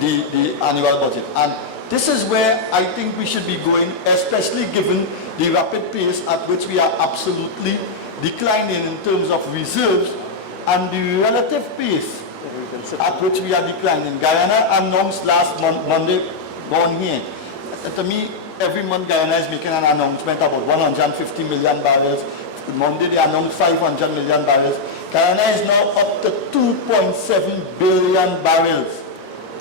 the annual budget. And this is where I think we should be going, especially given the rapid pace at which we are absolutely declining in terms of reserves and the relative pace at which we are declining. Guyana announced last Monday down here. To me, every month Guyana is making an announcement about 150 million barrels. Monday they announced 500 million barrels. Guyana is now up to 2.7 billion barrels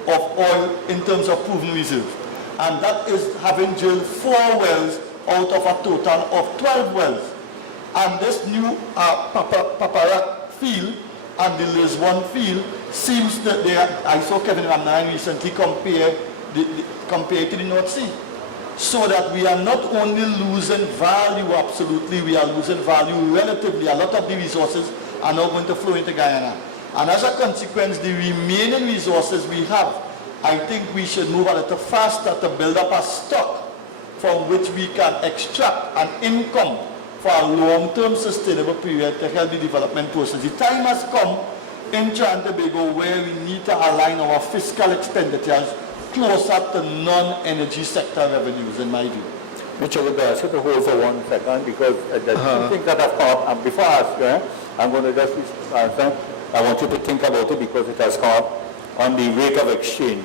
of oil in terms of proven reserves. And that is having drilled 4 wells out of a total of 12 wells. And this new Paparak field and the Lisbon field seems that I saw Kevin Ramnayan recently compare to the North Sea. So that we are not only losing value absolutely, we are losing value relatively. A lot of the resources are now going to flow into Guyana. And as a consequence, the remaining resources we have, I think we should move a little faster to build up a stock from which we can extract an income for a long-term sustainable period to help the development process. The time has come in Trinidad and Tobago where we need to align our fiscal expenditures closer to non-energy sector revenues, in my view. Mr. Wood, I to hold for 1 second because there's two things that have come up. And before I ask you, I'm going to just answer. I want you to think about it because it has come up on the rate of exchange.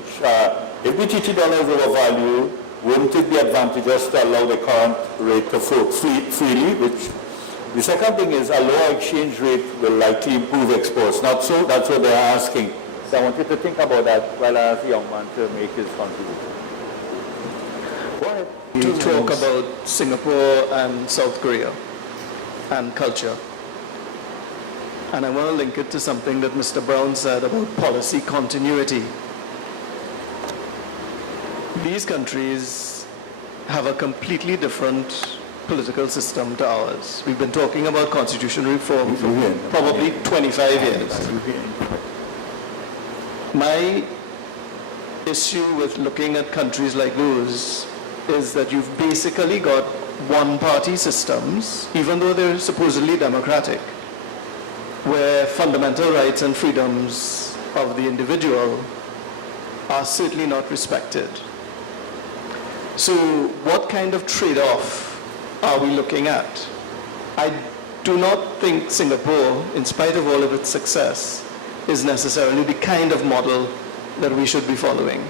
If the TT dollar is overvalued, wouldn't it be advantageous to allow the current rate to flow freely? Which the second thing is a lower exchange rate will likely improve exports. Not so, that's what they're asking. So I want you to think about that while I ask the young man to make his contribution. Go ahead. To talk about Singapore and South Korea and culture. And I want to link it to something that Mr. Brown said about policy continuity. These countries have a completely different political system to ours. We've been talking about constitutional reform for probably 25 years. My issue with looking at countries like those is that you've basically got one-party systems, even though they're supposedly democratic, where fundamental rights and freedoms of the individual are certainly not respected. So what kind of trade-off are we looking at? I do not think Singapore, in spite of all of its success, is necessarily the kind of model that we should be following.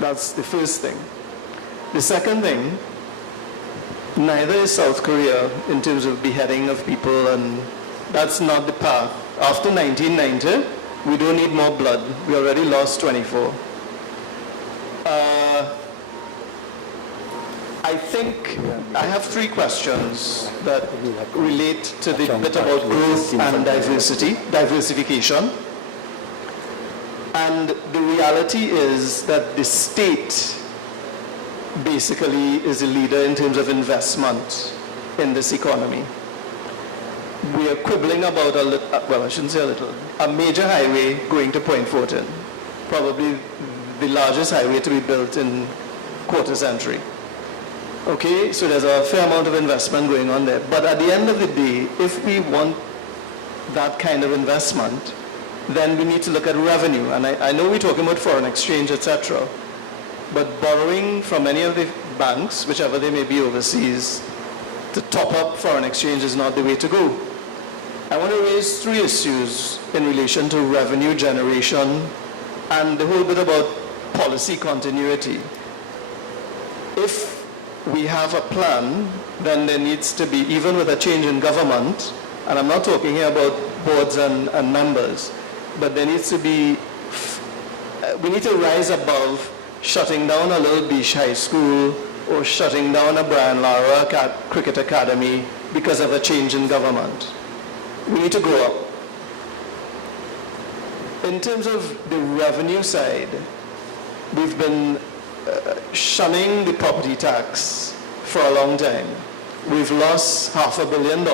That's the first thing. The second thing, neither is South Korea in terms of beheading of people, and that's not the path. After 1990, we don't need more blood. We already lost 24. I think I have 3 questions that relate to the bit about growth and diversification. And the reality is that the state basically is a leader in terms of investment in this economy. We are quibbling about a major highway going to Point Fortin, probably the largest highway to be built in quarter century. Okay, so there's a fair amount of investment going on there. But at the end of the day, if we want that kind of investment, then we need to look at revenue. And I know we're talking about foreign exchange, etc. But borrowing from any of the banks, whichever they may be overseas, to top up foreign exchange is not the way to go. I want to raise 3 issues in relation to revenue generation and the whole bit about policy continuity. If we have a plan, then there needs to be, even with a change in government, and I'm not talking here about boards and members, but there needs to be, we need to rise above shutting down a Little Beach High School or shutting down a Brian Lara Cricket Academy because of a change in government. We need to grow up. In terms of the revenue side, we've been shunning the property tax for a long time. We've lost $500 million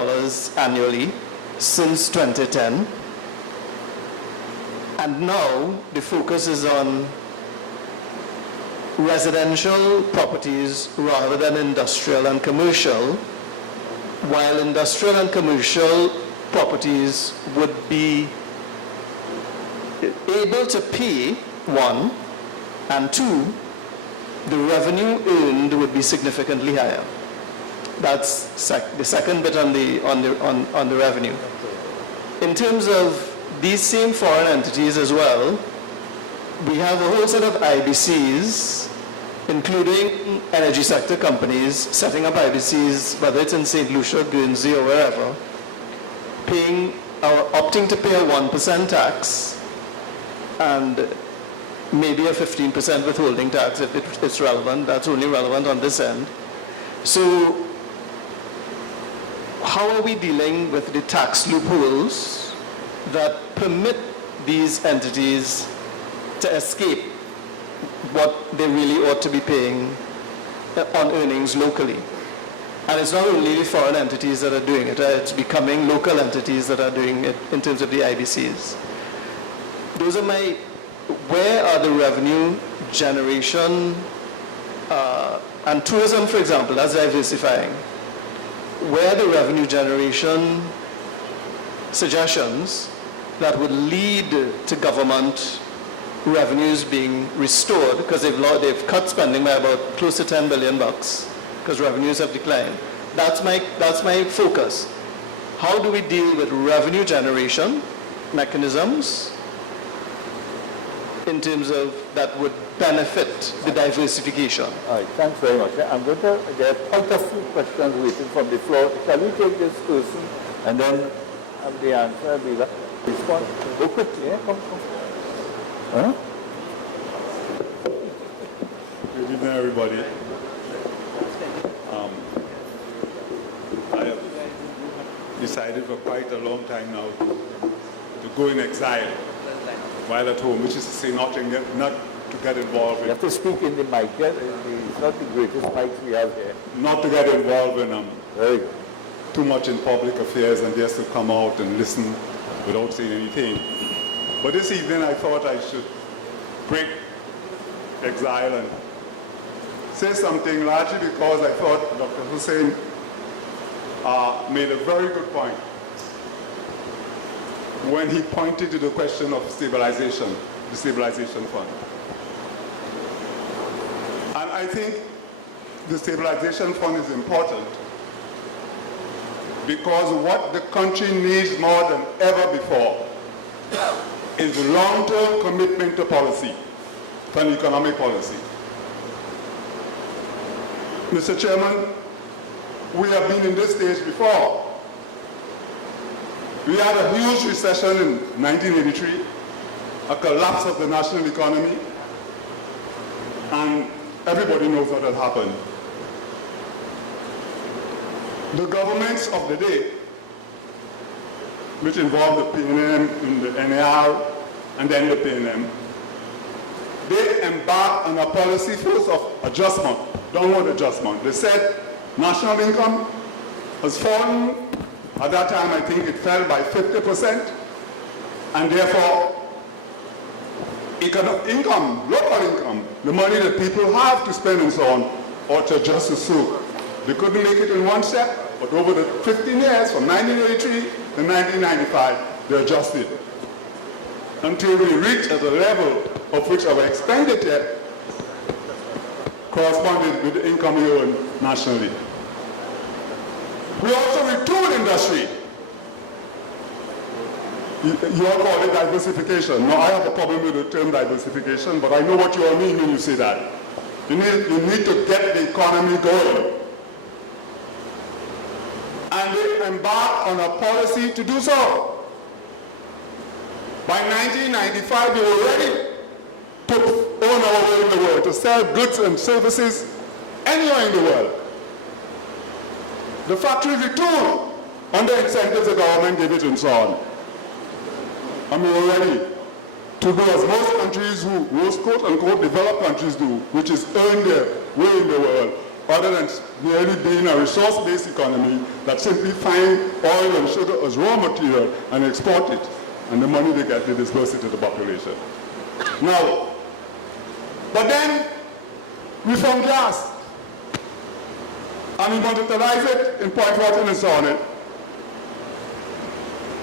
annually since 2010. And now the focus is on residential properties rather than industrial and commercial, while industrial and commercial properties would be able to pay, 1, and 2, the revenue earned would be significantly higher. That's the second bit on the revenue. In terms of these same foreign entities as well, we have a whole set of IBCs, including energy sector companies, setting up IBCs, whether it's in St. Lucia, Guernsey, or wherever, opting to pay a 1% tax and maybe a 15% withholding tax if it's relevant. That's only relevant on this end. So how are we dealing with the tax loopholes that permit these entities to escape what they really ought to be paying on earnings locally? And it's not only the foreign entities that are doing it, it's becoming local entities that are doing it in terms of the IBCs. Those are where are the revenue generation, and tourism, for example, that's diversifying. Where are the revenue generation suggestions that would lead to government revenues being restored, because they've cut spending by about close to $10 billion because revenues have declined. That's my focus. How do we deal with revenue generation mechanisms in terms of that would benefit the diversification? All right, thanks very much. I'm going to get quite a few questions waiting from the floor. Shall we take this person and then have the answer be that response? Go quickly, yeah? Come. Huh? Good evening, everybody. I have decided for quite a long time now to go in exile while at home, which is to say not to get involved in... You have to speak in the mic. It's not the greatest mics we have here. Not to get involved in too much in public affairs and just to come out and listen without saying anything. But this evening I thought I should break exile and say something, largely because I thought Dr. Hussein made a very good point when he pointed to the question of stabilization, the stabilization fund. And I think the stabilization fund is important because what the country needs more than ever before is long-term commitment to policy, to an economic policy. Mr. Chairman, we have been in this stage before. We had a huge recession in 1983, a collapse of the national economy, and everybody knows what had happened. The governments of the day, which involved the PNM and the NAR, and then the PNM, they embarked on a policy first of adjustment, downward adjustment. They said national income has fallen. At that time, I think it fell by 50%, and therefore income, local income, the money that people have to spend and so on, ought to adjust to suit. They couldn't make it in one step, but over the 15 years, from 1983 to 1995, they adjusted until we reached at a level of which our expenditure corresponded with the income we earn nationally. We also retooled industry. You all call it diversification. No, I have a problem with the term diversification, but I know what you all mean when you say that. You need to get the economy going. And they embarked on a policy to do so. By 1995, we were ready to own our way in the world, to sell goods and services anywhere in the world. The factory retooled under incentives the government gave it and so on. And we were ready to do as most countries who, most quote-unquote developed countries do, which is earn their way in the world, other than merely being a resource-based economy that simply find oil and sugar as raw material and export it. And the money they get, they disperse it to the population. Now, but then we found gas. And we monetized it in point water and so on it.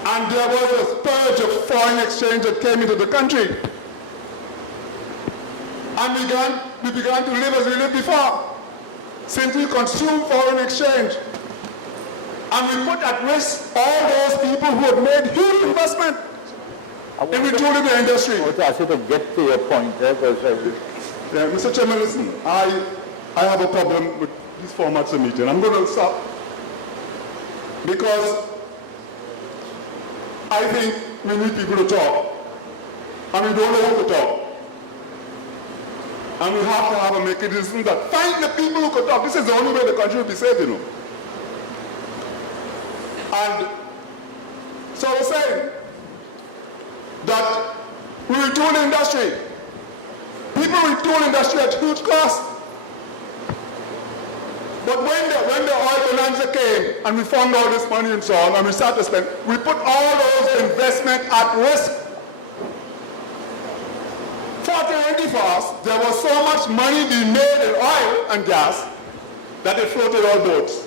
And there was a spurge of foreign exchange that came into the country. And we began to live as we lived before. Simply consume foreign exchange. And we put at risk all those people who had made huge investment in retooling the industry. I want to ask you to get to your point there, because Mr. Chairman, listen, I have a problem with these formats of meeting. I'm going to stop because I think we need people to talk, and we don't know who to talk. And we have to have a mechanism that find the people who can talk. This is the only way the country will be safe, you know. And so we're saying that we retool the industry. People retool industry at huge cost. But when the oil bonanza came and we found all this money and so on, and we started to spend, we put all those investment at risk. 40 fast, there was so much money being made in oil and gas that it floated all boats.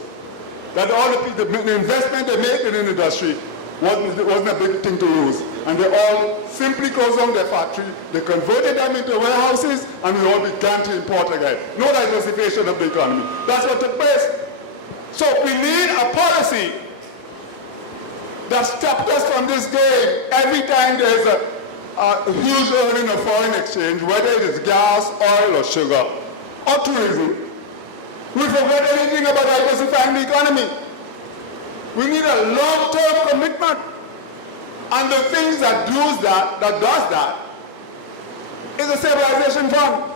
That all the investment they made in the industry wasn't a big thing to lose. And they all simply closed down their factory, they converted them into warehouses, and we all began to import again. No diversification of the economy. That's what took place. So we need a policy that stopped us from this game. Every time there's a huge earning of foreign exchange, whether it is gas, oil, or sugar, or tourism, we forget anything about diversifying the economy. We need a long-term commitment. And the things that does that, is a stabilization fund.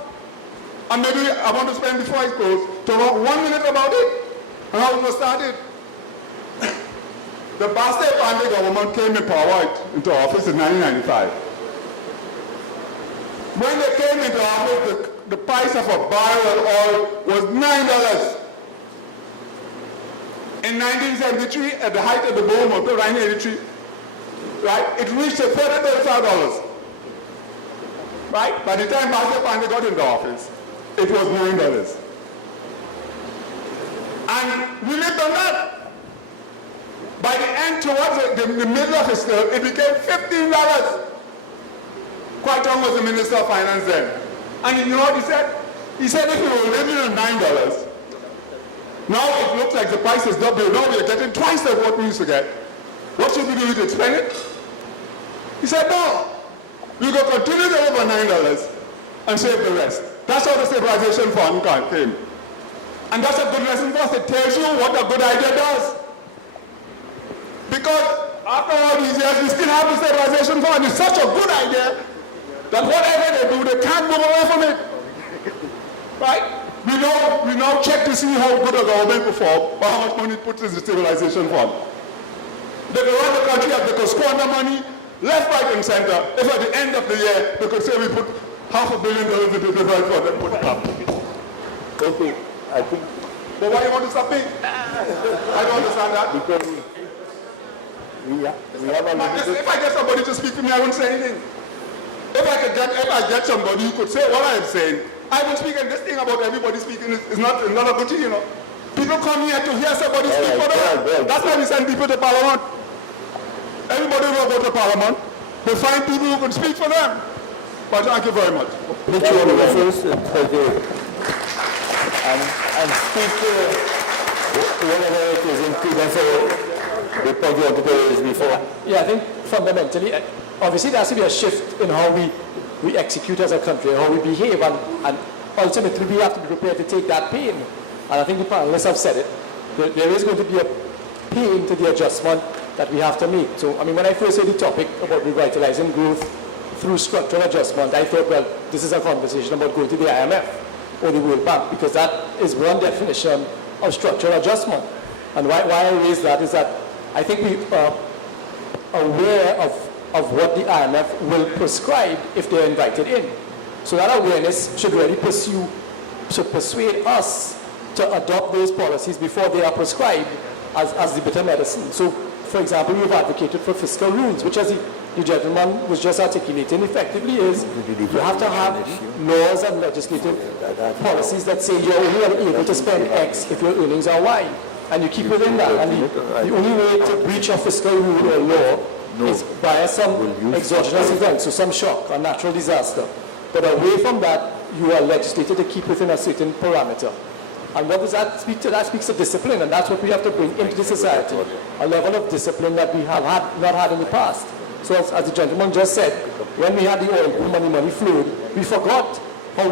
And maybe I want to spend, before I close, talk 1 minute about it and how it was started. The Bastille Pandey government came into office in 1995. When they came into office, the price of a barrel of oil was $9. In 1973, at the height of the boom of 1983, right, it reached $35. Right? By the time Bastille Pandey got into office, it was $9. And we lived on that. By the end, towards the middle of his term, it became $15. Clifton was the Minister of Finance then. And you know what he said? He said if we were living on $9, now it looks like the price is double. Now we are getting twice of what we used to get. What should we do with it? Spend it? He said, no. We will continue to live on $9 and save the rest. That's how the stabilization fund came. And that's a good lesson for us. It tells you what a good idea does. Because after all these years, we still have the stabilization fund. It's such a good idea that whatever they do, they can't move away from it. Right? We now check to see how good a government performs or how much money it puts in the stabilization fund. They can run the country up, they can squander money, left, right, and center. If at the end of the year, they could say we put $500 million into the development fund and put it up. okay, I think... But why you want to stop me? I don't understand that. Because we have a limited... If I get somebody to speak to me, I won't say anything. if I get somebody who could say what I'm saying, I will speak, and this thing about everybody speaking is not a good thing, you know. People come here to hear somebody speak for them. That's why we send people to Parliament. Everybody will go to Parliament. They find people who can speak for them. But thank you very much. And speak to whatever it is in credence of the point you want to raise before. Yeah, I think fundamentally, obviously there has to be a shift in how we execute as a country, how we behave, and ultimately we have to be prepared to take that pain. And I think the panelists have said it. There is going to be a pain to the adjustment that we have to make. So, I mean, when I first heard the topic about revitalizing growth through structural adjustment, I thought, well, this is a conversation about going to the IMF or the World Bank, because that is one definition of structural adjustment. And why I raise that is that I think we are aware of what the IMF will prescribe if they're invited in. So that awareness should really persuade us to adopt those policies before they are prescribed as the bitter medicine. So, for example, we've advocated for fiscal rules, which, as the gentleman was just articulating effectively, is you have to have laws and legislative policies that say you're only able to spend X if your earnings are Y, and you keep within that. And the only way to breach a fiscal rule or law is by some exogenous event, so some shock, a natural disaster. But away from that, you are legislated to keep within a certain parameter. And what does that speak to? That speaks to discipline, and that's what we have to bring into the society, a level of discipline that we have not had in the past. So as the gentleman just said, when we had the oil boom and the money flowed, we forgot how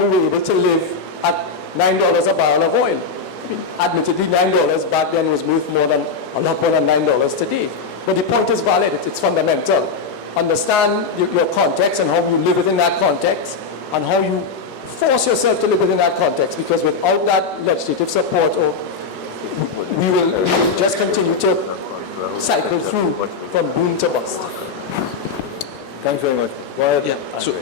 we were able to live at $9 a barrel of oil. I mean, admittedly, $9 back then was worth a lot more than $9 today. But the point is valid, it's fundamental. Understand your context and how you live within that context, and how you force yourself to live within that context, because without that legislative support, we will just continue to cycle through from boom to bust. Thanks very much. Yeah, so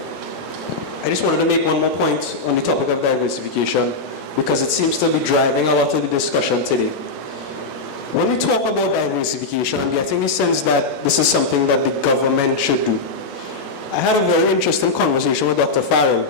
I just wanted to make one more point on the topic of diversification, because it seems to be driving a lot of the discussion today. When we talk about diversification, I'm getting the sense that this is something that the government should do. I had a very interesting conversation with Dr. Farrell,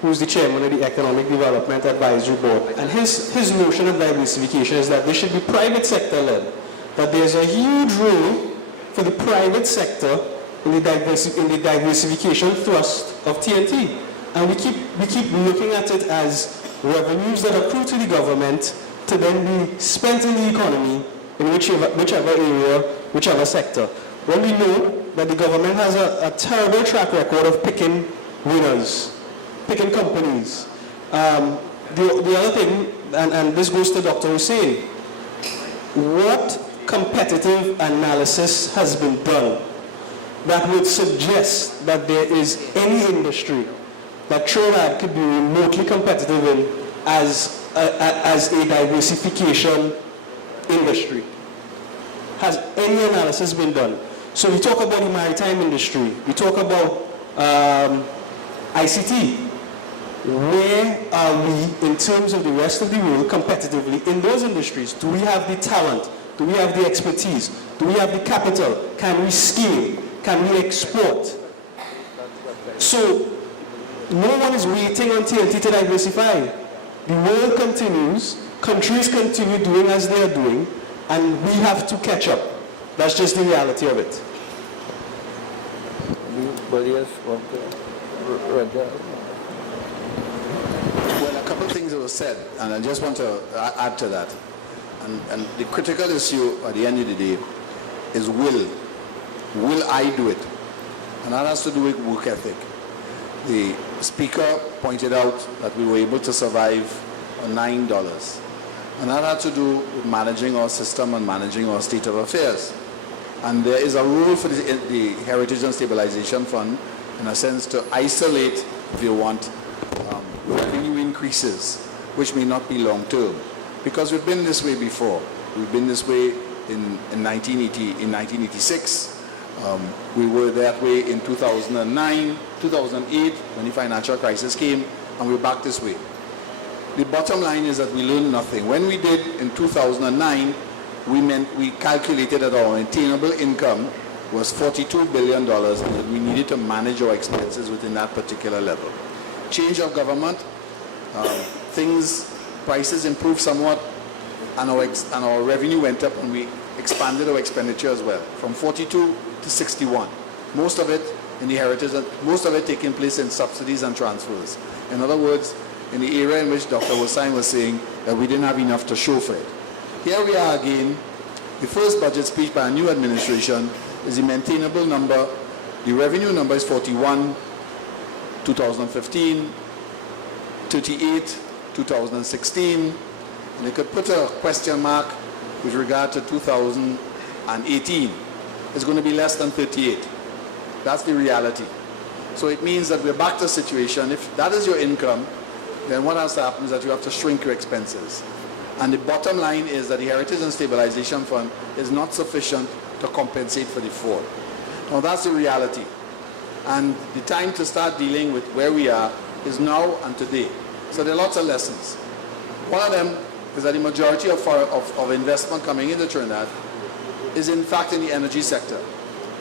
who's the chairman of the Economic Development Advisory Board. And his notion of diversification is that they should be private sector led, that there's a huge role for the private sector in the diversification thrust of TNT. And we keep looking at it as revenues that accrue to the government to then be spent in the economy in whichever area, whichever sector. When we know that the government has a terrible track record of picking winners, picking companies. The other thing, and this goes to Dr. Hussain, what competitive analysis has been done that would suggest that there is any industry that Trinidad could be remotely competitive in as a diversification industry? Has any analysis been done? So we talk about the maritime industry, we talk about ICT. Where are we in terms of the rest of the world competitively in those industries? Do we have the talent? Do we have the expertise? Do we have the capital? Can we scale? Can we export? So no one is waiting on TNT to diversify. The world continues, countries continue doing as they are doing, and we have to catch up. That's just the reality of it. Anybody else want to? Roger? Well, a couple of things that were said, and I just want to add to that. And the critical issue at the end of the day is will. Will I do it? And that has to do with work ethic. The speaker pointed out that we were able to survive on $9. And that had to do with managing our system and managing our state of affairs. And there is a role for the Heritage and Stabilization Fund, in a sense, to isolate, if you want, revenue increases, which may not be long term. Because we've been this way before. We've been this way in 1986. We were that way in 2009, 2008, when the financial crisis came, and we're back this way. The bottom line is that we learned nothing. When we did in 2009, we calculated that our maintainable income was $42 billion, and that we needed to manage our expenses within that particular level. Change of government, prices improved somewhat, and our revenue went up, and we expanded our expenditure as well, from 42 to 61. Most of it inherited, most of it taking place in subsidies and transfers. In other words, in the area in which Dr. Hossain was saying that we didn't have enough to show for it. Here we are again. The first budget speech by a new administration is the maintainable number. The revenue number is 41, 2015, 38, 2016. And they could put a question mark with regard to 2018. It's going to be less than 38. That's the reality. So it means that we're back to a situation, if that is your income, then what has to happen is that you have to shrink your expenses. And the bottom line is that the Heritage and Stabilization Fund is not sufficient to compensate for the fall. Now that's the reality. And the time to start dealing with where we are is now and today. So there are lots of lessons. One of them is that the majority of investment coming into Trinidad is in fact in the energy sector.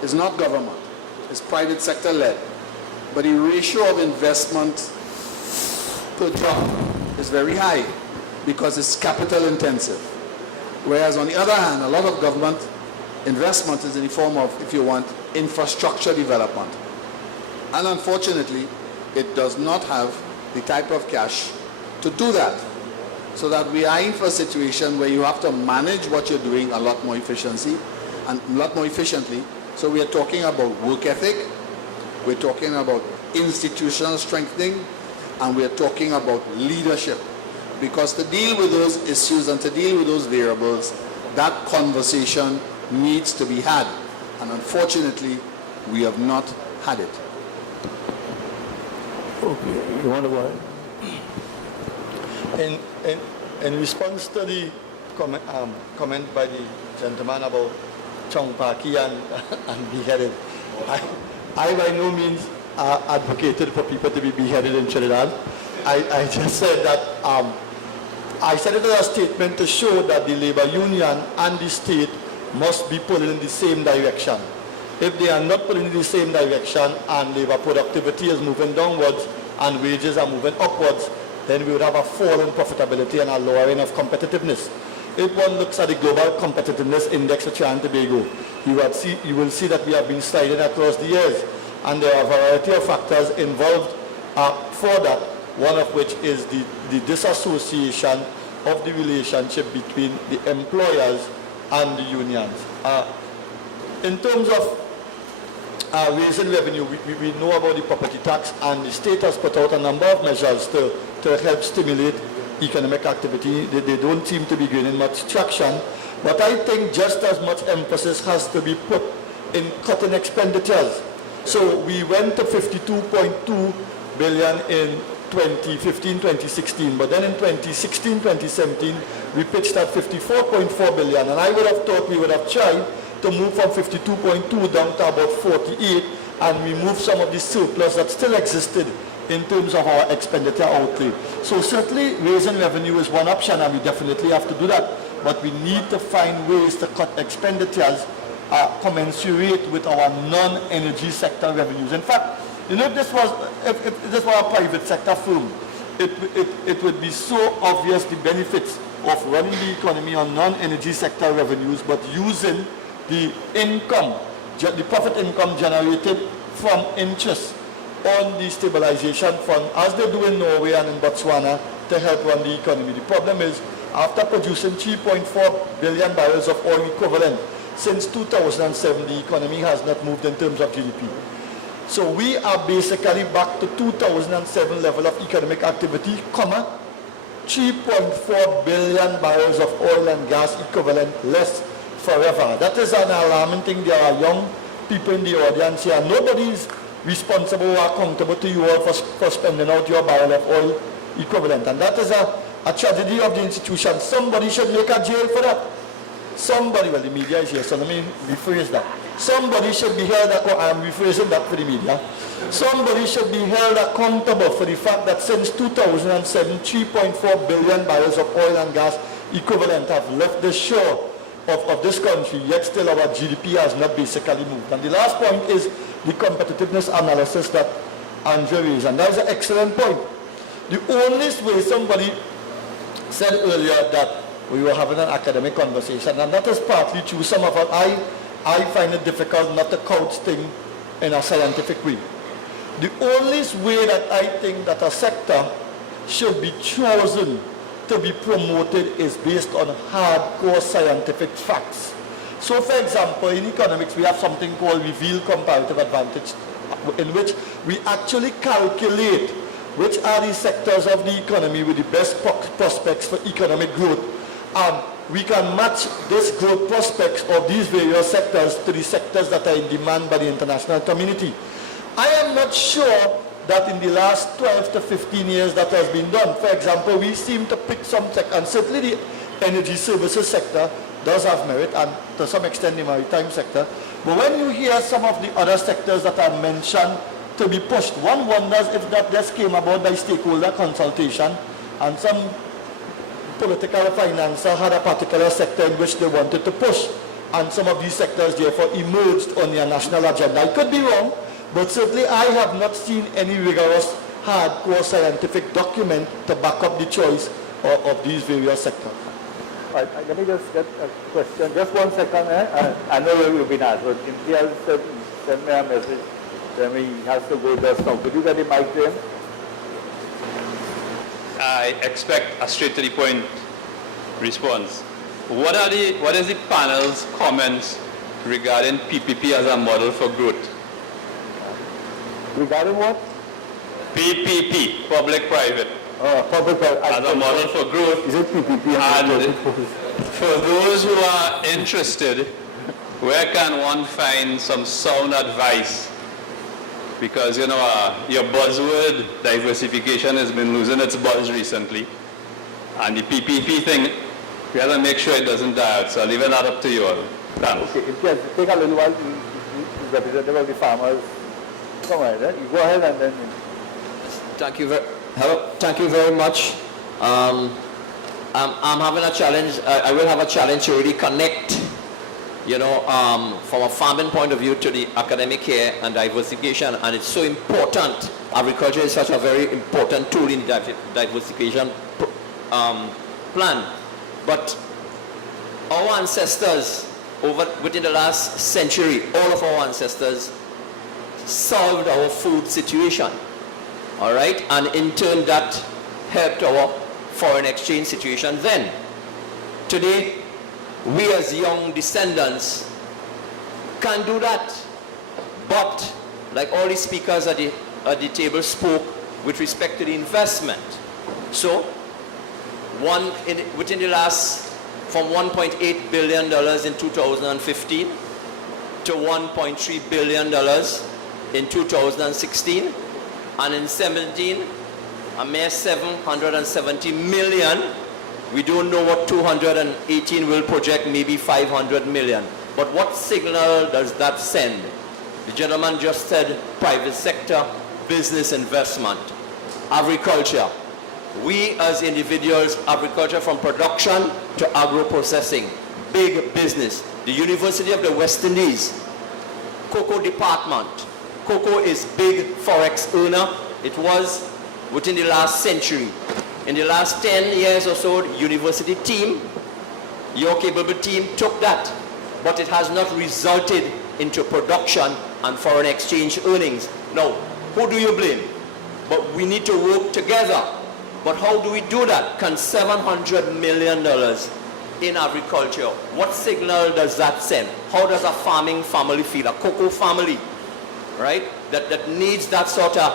It's not government. It's private sector led. But the ratio of investment per job is very high because it's capital intensive. Whereas on the other hand, a lot of government investment is in the form of, if you want, infrastructure development. And unfortunately, it does not have the type of cash to do that. So that we are in for a situation where you have to manage what you're doing a lot more efficiently. So we are talking about work ethic, we're talking about institutional strengthening, and we're talking about leadership. Because to deal with those issues and to deal with those variables, that conversation needs to be had. And unfortunately, we have not had it. Okay, you want to go ahead? In response to the comment by the gentleman about Chong Paki and beheaded, I by no means advocated for people to be beheaded in Trinidad. I just said that, I said it as a statement to show that the labor union and the state must be pulling in the same direction. If they are not pulling in the same direction and labor productivity is moving downwards and wages are moving upwards, then we would have a fall in profitability and a lowering of competitiveness. If one looks at the global competitiveness index for Trinidad and Tobago, you will see that we have been sliding across the years, and there are a variety of factors involved for that, one of which is the disassociation of the relationship between the employers and the unions. In terms of raising revenue, we know about the property tax, and the state has put out a number of measures to help stimulate economic activity. They don't seem to be gaining much traction, but I think just as much emphasis has to be put in cutting expenditures. So we went to 52.2 billion in 2015-2016, but then in 2016-2017 we pitched at 54.4 billion, and I would have thought we would have tried to move from 52.2 down to about 48 and remove some of the surplus that still existed in terms of our expenditure outlay. So certainly raising revenue is one option, and we definitely have to do that, but we need to find ways to cut expenditures commensurate with our non-energy sector revenues. In fact, you know, if this was a private sector firm, it would be so obvious the benefits of running the economy on non-energy sector revenues, but using the income, the profit income generated from interest on the stabilization fund, as they do in Norway and in Botswana, to help run the economy. The problem is, after producing 3.4 billion barrels of oil equivalent, since 2007, the economy has not moved in terms of GDP. So we are basically back to 2007 level of economic activity, 3.4 billion barrels of oil and gas equivalent less forever. That is an alarming thing. There are young people in the audience here. Nobody is responsible or accountable to you all for spending out your barrel of oil equivalent. And that is a tragedy of the institution. Somebody should make a jail for that. Somebody, well, the media is here, so let me rephrase that. Somebody should be held, I'm rephrasing that for the media. Somebody should be held accountable for the fact that since 2007, 3.4 billion barrels of oil and gas equivalent have left the shore of this country, yet still our GDP has not basically moved. And the last point is the competitiveness analysis that Andrea raised, and that is an excellent point. The only way, somebody said earlier that we were having an academic conversation, and that is partly true. Some of us, I find it difficult not to couch things in a scientific way. The only way that I think that a sector should be chosen to be promoted is based on hardcore scientific facts. So for example, in economics we have something called revealed comparative advantage, in which we actually calculate which are the sectors of the economy with the best prospects for economic growth. And we can match this growth prospects of these various sectors to the sectors that are in demand by the international community. I am not sure that in the last 12 to 15 years that has been done. For example, we seem to pick some sector, and certainly the energy services sector does have merit, and to some extent the maritime sector. But when you hear some of the other sectors that are mentioned to be pushed, one wonders if that just came about by stakeholder consultation, and some political financer had a particular sector in which they wanted to push, and some of these sectors therefore emerged on their national agenda. I could be wrong, but certainly I have not seen any rigorous, hardcore scientific document to back up the choice of these various sectors. All right, let me just get a question. Just 1 second. I know you've been asked, but Imtiaz sent me a message. Then he has to go just now. Could you get the mic to him? I expect a straight to the point response. What is the panel's comments regarding PPP as a model for growth? Regarding what? PPP, public-private. Public-private. As a model for growth. Is it PPP? And for those who are interested, where can one find some sound advice? Because, you know, your buzzword, diversification, has been losing its buzz recently. And the PPP thing, we have to make sure it doesn't die out. So I'll leave that up to you all. Thanks. Okay, if take a little while to representative of the farmers. Come on, you go ahead and then. Thank you very much. I'm having a challenge. I will have a challenge to really connect, you know, from a farming point of view to the academic here and diversification. And it's so important. Agriculture is such a very important tool in the diversification plan. But our ancestors, within the last century, all of our ancestors solved our food situation, all right? And in turn, that helped our foreign exchange situation then. Today, we as young descendants can do that. But, like all the speakers at the table spoke with respect to the investment. So, within the last, from $1.8 billion in 2015 to $1.3 billion in 2016, and in 17, a mere 770 million. We don't know what 218 will project, maybe 500 million. But what signal does that send? The gentleman just said private sector, business investment, agriculture. We as individuals, agriculture from production to agro-processing, big business. The University of the West Indies, cocoa department. Cocoa is big forex earner. It was within the last century. In the last 10 years or so, the university team, your capable team, took that. But it has not resulted into production and foreign exchange earnings. Now, who do you blame? But we need to work together. But how do we do that? Can $700 million in agriculture, what signal does that send? How does a farming family feel, a cocoa family, right? That needs that sort of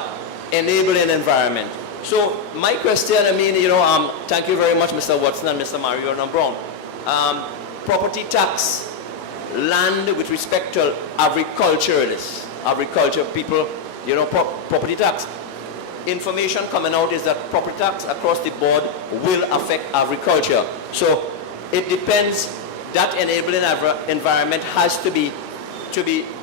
enabling environment. So my question, I mean, you know, thank you very much, Mr. Watson and Mr. Mario and Brown. Property tax, land with respect to agriculturalists, agriculture people, you know, property tax. Information coming out is that property tax across the board will affect agriculture. So it depends, that enabling environment has to be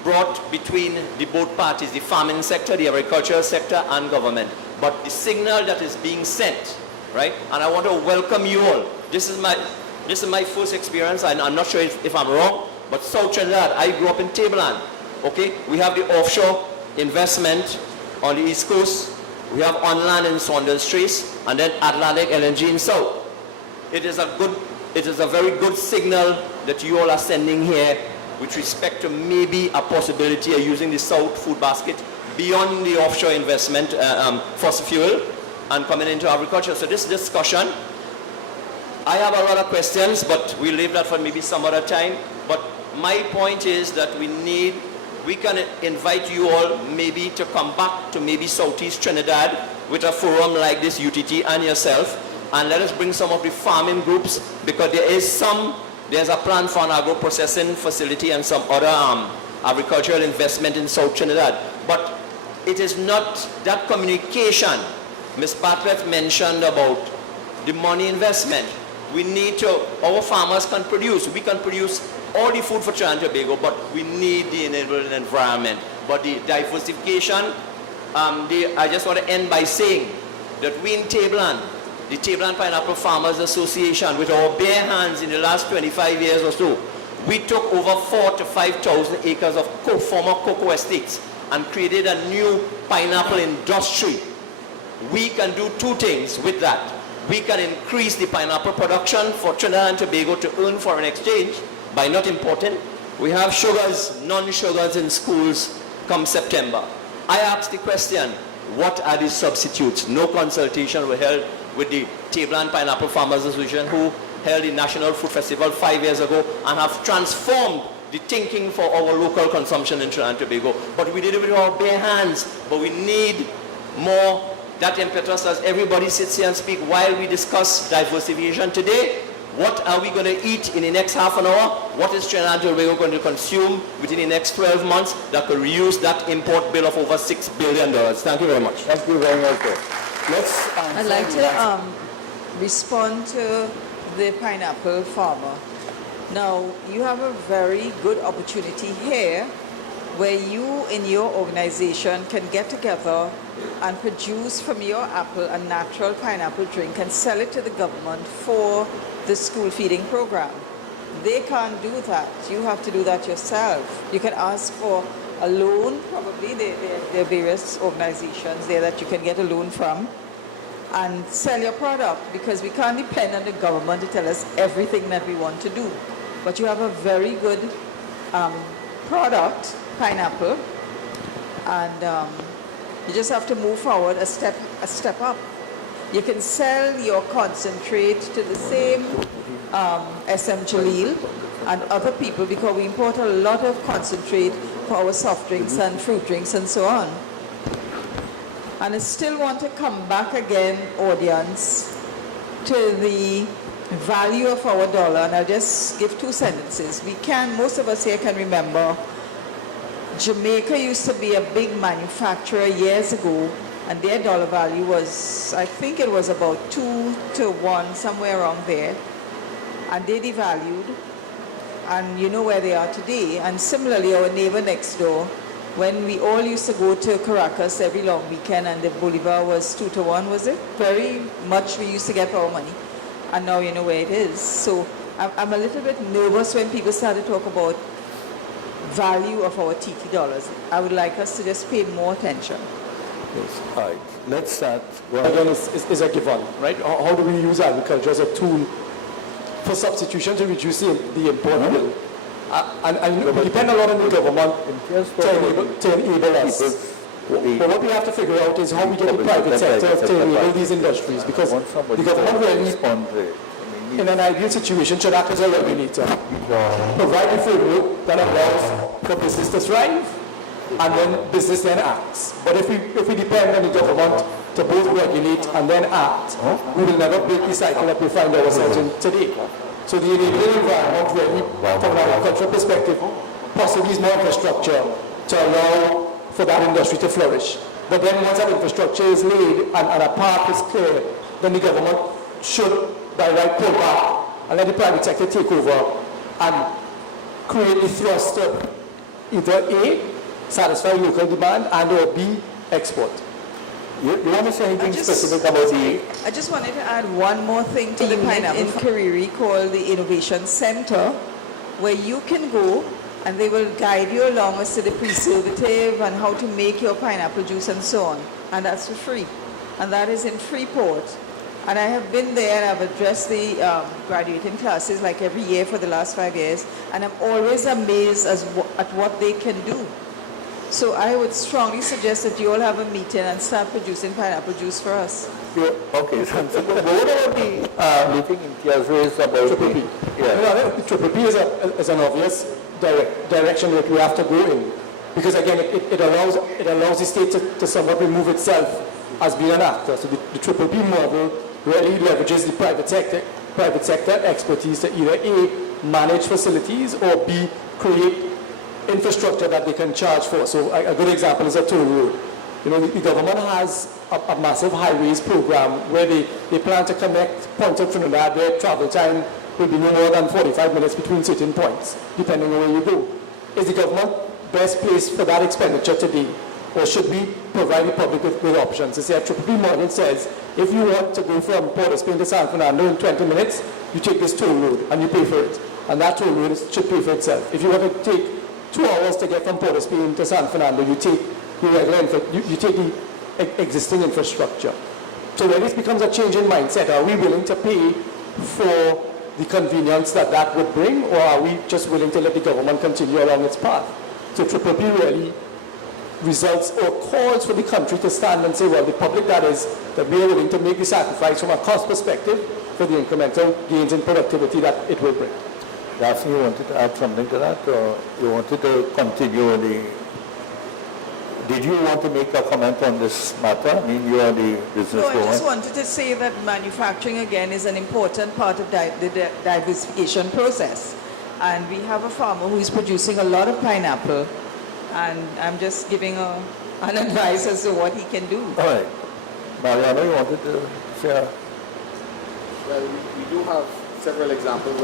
brought between the both parties, the farming sector, the agricultural sector, and government. But the signal that is being sent, right? And I want to welcome you all. This is this is my first experience, and I'm not sure if I'm wrong, but South Trinidad, I grew up in Tableland. Okay, we have the offshore investment on the East Coast. We have on land in Saunders Trace, and then Atlantic LNG in South. It is a very good signal that you all are sending here with respect to maybe a possibility of using the South food basket beyond the offshore investment, fossil fuel, and coming into agriculture. So this discussion, I have a lot of questions, but we'll leave that for maybe some other time. But my point is that we can invite you all maybe to come back to maybe Southeast Trinidad with a forum like this, UTT and yourself, and let us bring some of the farming groups, because there's a plan for an agro-processing facility and some other agricultural investment in South Trinidad. But it is not that communication Ms. Bartlett mentioned about the money investment. Our farmers can produce. We can produce all the food for Trinidad and Tobago, but we need the enabling environment. But the diversification, I just want to end by saying that we in Tableland, the Tableland Pineapple Farmers Association, with our bare hands in the last 25 years or so, we took over 4,000 to 5,000 acres of former cocoa estates and created a new pineapple industry. We can do two things with that. We can increase the pineapple production for Trinidad and Tobago to earn foreign exchange by not importing. We have sugars, non-sugars in schools come September. I asked the question, what are the substitutes? No consultation were held with the Tableland Pineapple Farmers Association, who held the National Food Festival 5 years ago and have transformed the thinking for our local consumption in Trinidad and Tobago. But we did it with our bare hands, but we need more that impetus as everybody sits here and speak while we discuss diversification today. What are we going to eat in the next half an hour? What is Trinidad and Tobago going to consume within the next 12 months that could reduce that import bill of over $6 billion? Thank you very much. Thank you very much, sir. I'd like to respond to the pineapple farmer. Now, you have a very good opportunity here where you in your organization can get together and produce from your apple a natural pineapple drink and sell it to the government for the school feeding program. They can't do that. You have to do that yourself. You can ask for a loan, probably. There are various organizations there that you can get a loan from and sell your product, because we can't depend on the government to tell us everything that we want to do. But you have a very good product, pineapple, and you just have to move forward a step up. You can sell your concentrate to the same SM Jalil and other people, because we import a lot of concentrate for our soft drinks and fruit drinks and so on. And I still want to come back again, audience, to the value of our dollar, and I'll just give 2 sentences. Most of us here can remember, Jamaica used to be a big manufacturer years ago, and their dollar value was, I think it was about 2 to 1, somewhere around there. And they devalued, and you know where they are today. And similarly, our neighbor next door, when we all used to go to Caracas every long weekend and the Bolivar was 2 to 1, was it? Very much we used to get our money. And now you know where it is. So I'm a little bit nervous when people start to talk about value of our TT dollars. I would like us to just pay more attention. Yes, all right. Let's start. Again, it's a given, right? How do we use agriculture as a tool for substitution to reduce the import bill? And we depend a lot on the government to enable us. But what we have to figure out is how we get the private sector to enable these industries, because the government really, in an ideal situation, should act as a regulator, provide the framework that allows for business to thrive, and then business then acts. But if we depend on the government to both regulate and then act, we will never break the cycle that we find ourselves in today. So the enabling environment really, from an agricultural perspective, possibly is more infrastructure to allow for that industry to flourish. But then once that infrastructure is laid and a path is clear, then the government should, by right, pull back and let the private sector take over and create the thrust to either A, satisfy local demand, and or B, export. You want to say anything specific about the... I just wanted to add one more thing to the pineapple in Kariri called the Innovation Center, where you can go and they will guide you along as to the preservative and how to make your pineapple juice and so on. And that's for free. And that is in Freeport. And I have been there and I've addressed the graduating classes like every year for the last 5 years. And I'm always amazed at what they can do. So I would strongly suggest that you all have a meeting and start producing pineapple juice for us. Okay, so what about the meeting in Tiazwe about Triple P. The Triple P is an obvious direction that we have to go in. Because again, it allows the state to somewhat remove itself as being an actor. So the Triple P model really leverages the private sector expertise to either A, manage facilities, or B, create infrastructure that they can charge for. So a good example is a toll road. You know, the government has a massive highways program where they plan to connect points of Trinidad where travel time will be no more than 45 minutes between certain points, depending on where you go. Is the government best placed for that expenditure today? Or should we provide the public with options? The CFPP model says, if you want to go from Port of Spain to San Fernando in 20 minutes, you take this toll road and you pay for it. And that toll road should pay for itself. If you want to take 2 hours to get from Port of Spain to San Fernando, you take the existing infrastructure. So when this becomes a change in mindset, are we willing to pay for the convenience that would bring, or are we just willing to let the government continue along its path? So Triple P really results or calls for the country to stand and say, well, the public that we are willing to make the sacrifice from a cost perspective for the incremental gains in productivity that it will bring. Daphne, you wanted to add something to that, or you wanted to continue Did you want to make a comment on this matter? I mean, you are the business woman. No, I just wanted to say that manufacturing, again, is an important part of the diversification process. And we have a farmer who is producing a lot of pineapple, and I'm just giving an advice as to what he can do. All right. Mariano, you wanted to share? Well, we do have several examples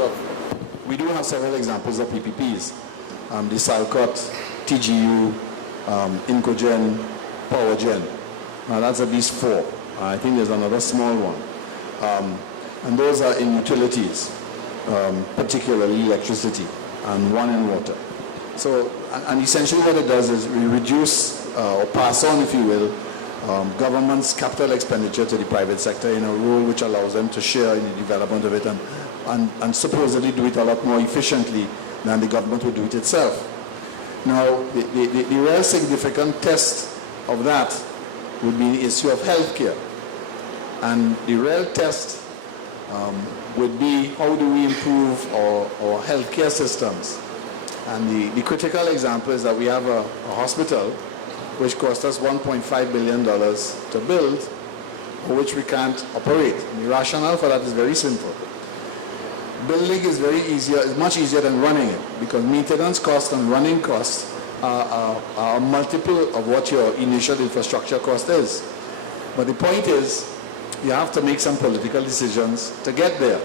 of PPPs. The Salcott, TGU, Incogen, PowerGen. Now that's at least 4. I think there's another small one. And those are in utilities, particularly electricity, and one in water. So, and essentially what it does is we reduce or pass on, if you will, government's capital expenditure to the private sector in a role which allows them to share in the development of it and supposedly do it a lot more efficiently than the government would do it itself. Now, the real significant test of that would be the issue of healthcare. And the real test would be how do we improve our healthcare systems. And the critical example is that we have a hospital which cost us $1.5 billion to build, for which we can't operate. And the rationale for that is very simple. Building is much easier than running it, because maintenance costs and running costs are a multiple of what your initial infrastructure cost is. But the point is, you have to make some political decisions to get there,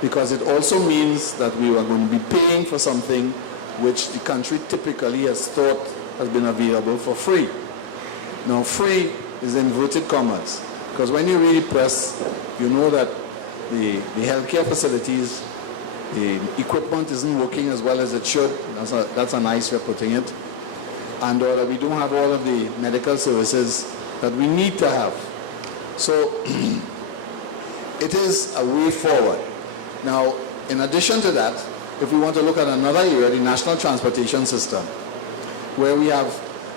because it also means that we are going to be paying for something which the country typically has thought has been available for free. Now, free is inverted commas, because when you really press, you know that the healthcare facilities, the equipment isn't working as well as it should. That's a nice way of putting it. And that we don't have all of the medical services that we need to have. So it is a way forward. Now, in addition to that, if we want to look at another area, the National Transportation System, where we have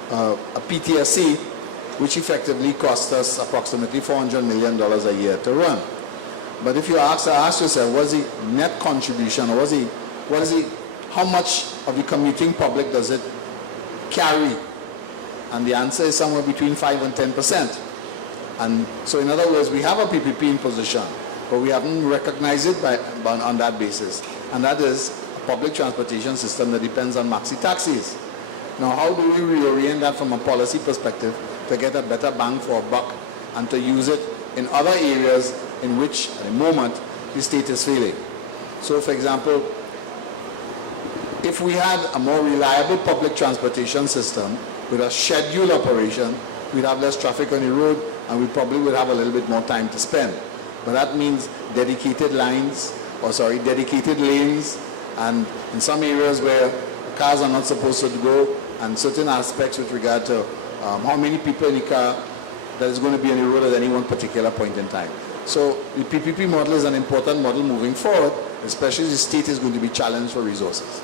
a PTSC, which effectively costs us approximately $400 million a year to run. But if you ask yourself, what's the net contribution, or how much of the commuting public does it carry? And the answer is somewhere between 5 and 10%. And so in other words, we have a PPP in position, but we haven't recognized it on that basis. And that is a public transportation system that depends on maxi taxis. Now, how do we reorient that from a policy perspective to get a better bang for a buck and to use it in other areas in which, at the moment, the state is failing? So, for example, if we had a more reliable public transportation system with a scheduled operation, we'd have less traffic on the road, and we probably would have a little bit more time to spend. But that means dedicated dedicated lanes, and in some areas where cars are not supposed to go, and certain aspects with regard to how many people in the car that is going to be on the road at any one particular point in time. So the PPP model is an important model moving forward, especially as the state is going to be challenged for resources.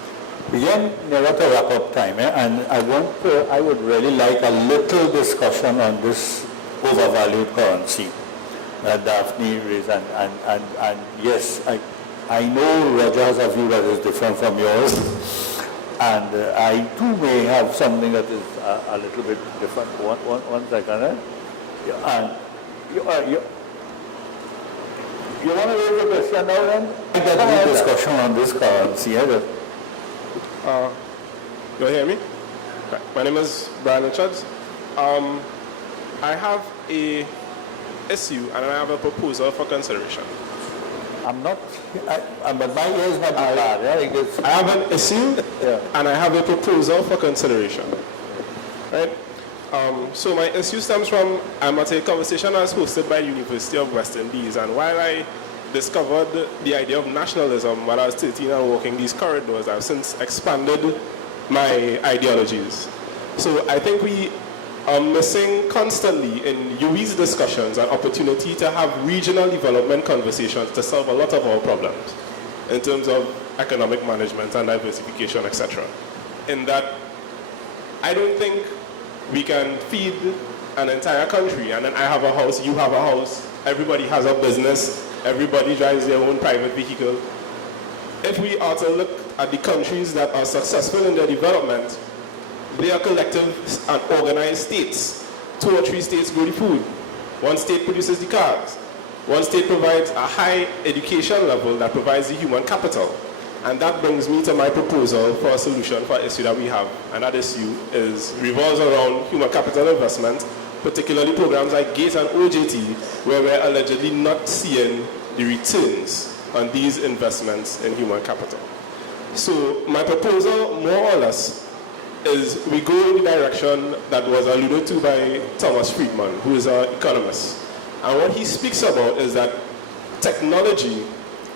Again, nearer to wrap-up time, and I would really like a little discussion on this overvalued currency that Daphne raised, and yes, I know Roger has a view that is different from yours, and I too may have something that is a little bit different. One second, and you want to raise a question now then? I get the discussion on this currency. You hear me? Okay. My name is Brian Richards. I have a issue and I have a proposal for consideration. But my ear is not bad. I have an issue and I have a proposal for consideration. Right? So my issue stems from, I'm at a conversation I was hosted by University of West Indies, and while I discovered the idea of nationalism when I was 13 and walking these corridors, I've since expanded my ideologies. So I think we are missing constantly in UWI's discussions an opportunity to have regional development conversations to solve a lot of our problems in terms of economic management and diversification, etc. In that, I don't think we can feed an entire country, and then I have a house, you have a house, everybody has a business, everybody drives their own private vehicle. If we are to look at the countries that are successful in their development, they are collective and organized states. 2 or 3 states grow the food. 1 state produces the cars. 1 state provides a high education level that provides the human capital. And that brings me to my proposal for a solution for an issue that we have. And that issue revolves around human capital investment, particularly programs like GATE and OJT, where we're allegedly not seeing the returns on these investments in human capital. So my proposal, more or less, is we go in the direction that was alluded to by Thomas Friedman, who is an economist. And what he speaks about is that technology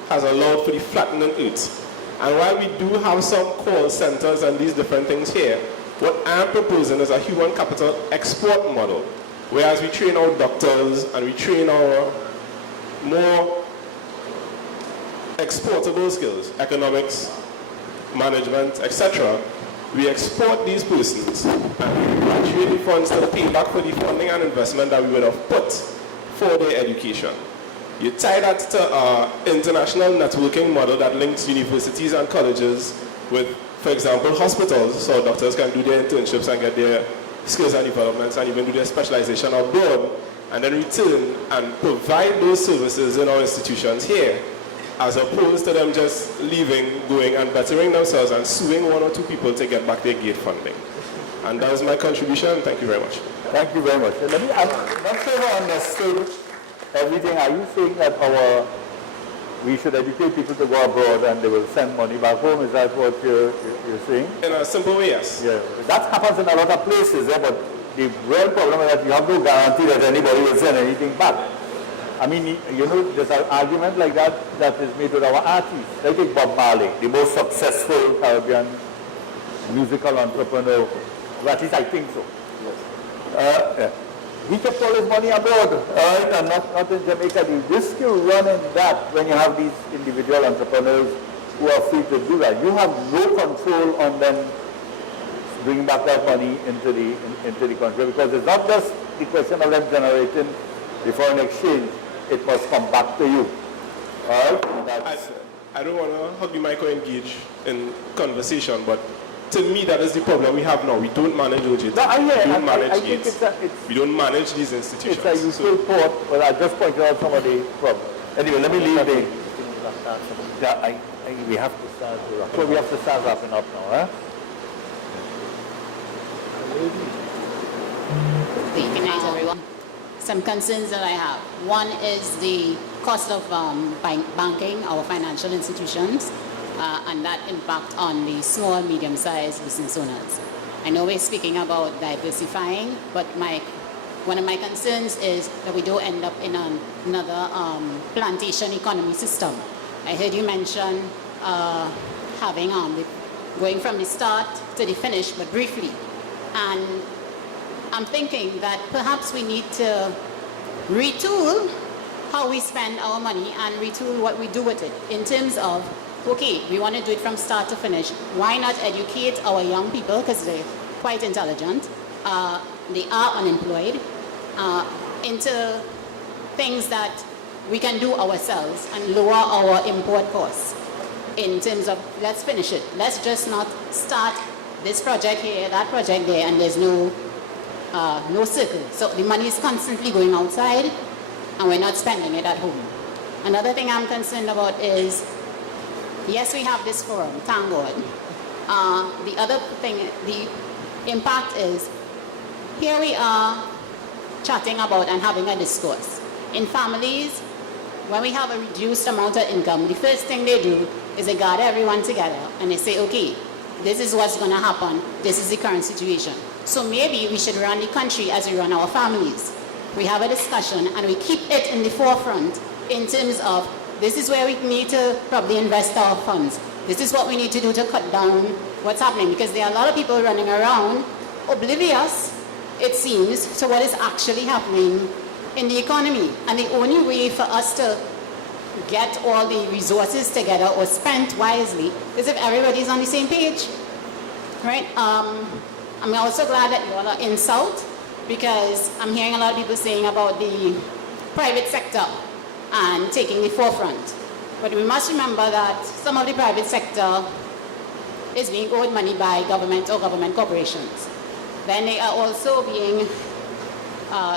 has allowed for the flattening earth. And while we do have some call centers and these different things here, what I'm proposing is a human capital export model, whereas we train our doctors and we train our more exportable skills, economics, management, etc. We export these persons and we repatriate the funds to pay back for the funding and investment that we would have put for their education. You tie that to an international networking model that links universities and colleges with, for example, hospitals, so doctors can do their internships and get their skills and developments and even do their specialization abroad, and then return and provide those services in our institutions here, as opposed to them just leaving, going and bettering themselves and suing 1 or 2 people to get back their GATE funding. And that is my contribution. Thank you very much. Thank you very much. I'm not sure I understood everything. Are you saying that we should educate people to go abroad and they will send money back home? Is that what you're saying? In a simple way, yes. Yeah. That happens in a lot of places, but the real problem is that you have no guarantee that anybody will send anything back. I mean, there's an argument like that is made with our artists. Like take Bob Marley, the most successful Caribbean musical entrepreneur. Or at least I think so. Yes. He kept all his money abroad, and not in Jamaica. The risk you run in that when you have these individual entrepreneurs who are free to do that. You have no control on them bringing back that money into the country, because it's not just the question of them generating the foreign exchange. It must come back to you. All right? I don't want to hug the mic or engage in conversation, but to me, that is the problem we have now. We don't manage OJT. We don't manage GATE. We don't manage these institutions. It's a useful thought, but I just pointed out some of the problems. Anyway, let me leave the... we have to start wrapping up. So we have to start wrapping up now, huh? Good night, everyone. Some concerns that I have. One is the cost of banking our financial institutions, and that impact on the small, medium-sized business owners. I know we're speaking about diversifying, but my one of my concerns is that we don't end up in another plantation economy system. I heard you mention having going from the start to the finish, but briefly. And I'm thinking that perhaps we need to retool how we spend our money and retool what we do with it in terms of, okay, we want to do it from start to finish. Why not educate our young people, because they're quite intelligent, they are unemployed, into things that we can do ourselves and lower our import costs in terms of, let's finish it. Let's just not start this project here, that project there, and there's no circle. So the money is constantly going outside and we're not spending it at home. Another thing I'm concerned about is, yes, we have this forum, thank God. The other thing, the impact is, here we are chatting about and having a discourse. In families, when we have a reduced amount of income, the first thing they do is they gather everyone together and they say, okay, this is what's going to happen. This is the current situation. So maybe we should run the country as we run our families. We have a discussion and we keep it in the forefront in terms of, this is where we need to probably invest our funds. This is what we need to do to cut down what's happening, because there are a lot of people running around oblivious, it seems, to what is actually happening in the economy. And the only way for us to get all the resources together or spent wisely is if everybody's on the same page, right? I'm also glad that you all are in South, because I'm hearing a lot of people saying about the private sector and taking the forefront. But we must remember that some of the private sector is being owed money by government or government corporations. Then they are also being,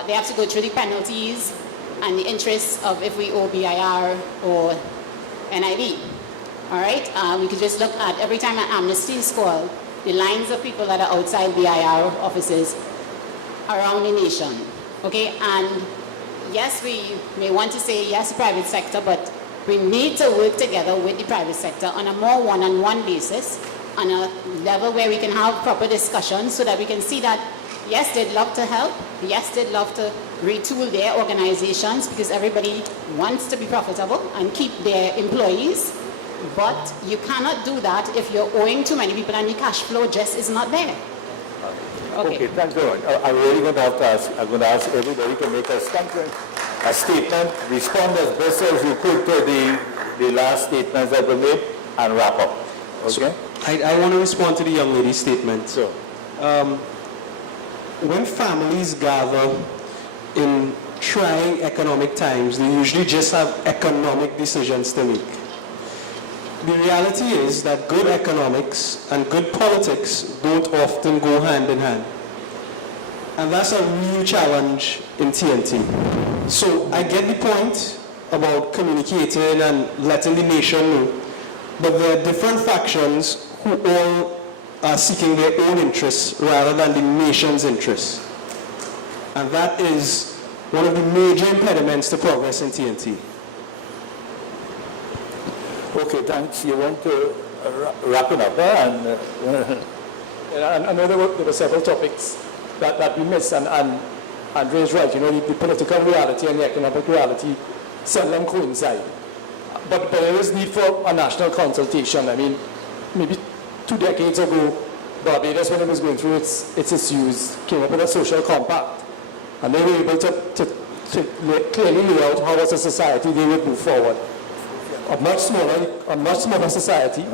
they have to go through the penalties and the interests of if we owe BIR or NIB. All right? We could just look at, every time an amnesty is called, the lines of people that are outside BIR offices around the nation. Okay? And yes, we may want to say yes, private sector, but we need to work together with the private sector on a more one-on-one basis, on a level where we can have proper discussions so that we can see that, yes, they'd love to help, yes, they'd love to retool their organizations because everybody wants to be profitable and keep their employees, but you cannot do that if you're owing too many people and the cash flow just is not there. Okay, thanks very much. I'm really going to have to ask, I'm going to ask everybody to make a statement, respond as best as you could to the last statements that were made, and wrap up. Okay? So, I want to respond to the young lady's statement. Sure. When families gather in trying economic times, they usually just have economic decisions to make. The reality is that good economics and good politics don't often go hand in hand. And that's a real challenge in TNT. So I get the point about communicating and letting the nation know, but there are different factions who all are seeking their own interests rather than the nation's interests. And that is one of the major impediments to progress in TNT. Okay, thanks. You want to wrap it up, huh? And I know there were several topics that we missed, and Andre's right, you know, the political reality and the economic reality seldom coincide. But there is need for a national consultation. I mean, maybe 2 decades ago, Barbados, when it was going through its issues, came up with a social compact. And they were able to clearly lay out how as a society they would move forward. A much smaller society,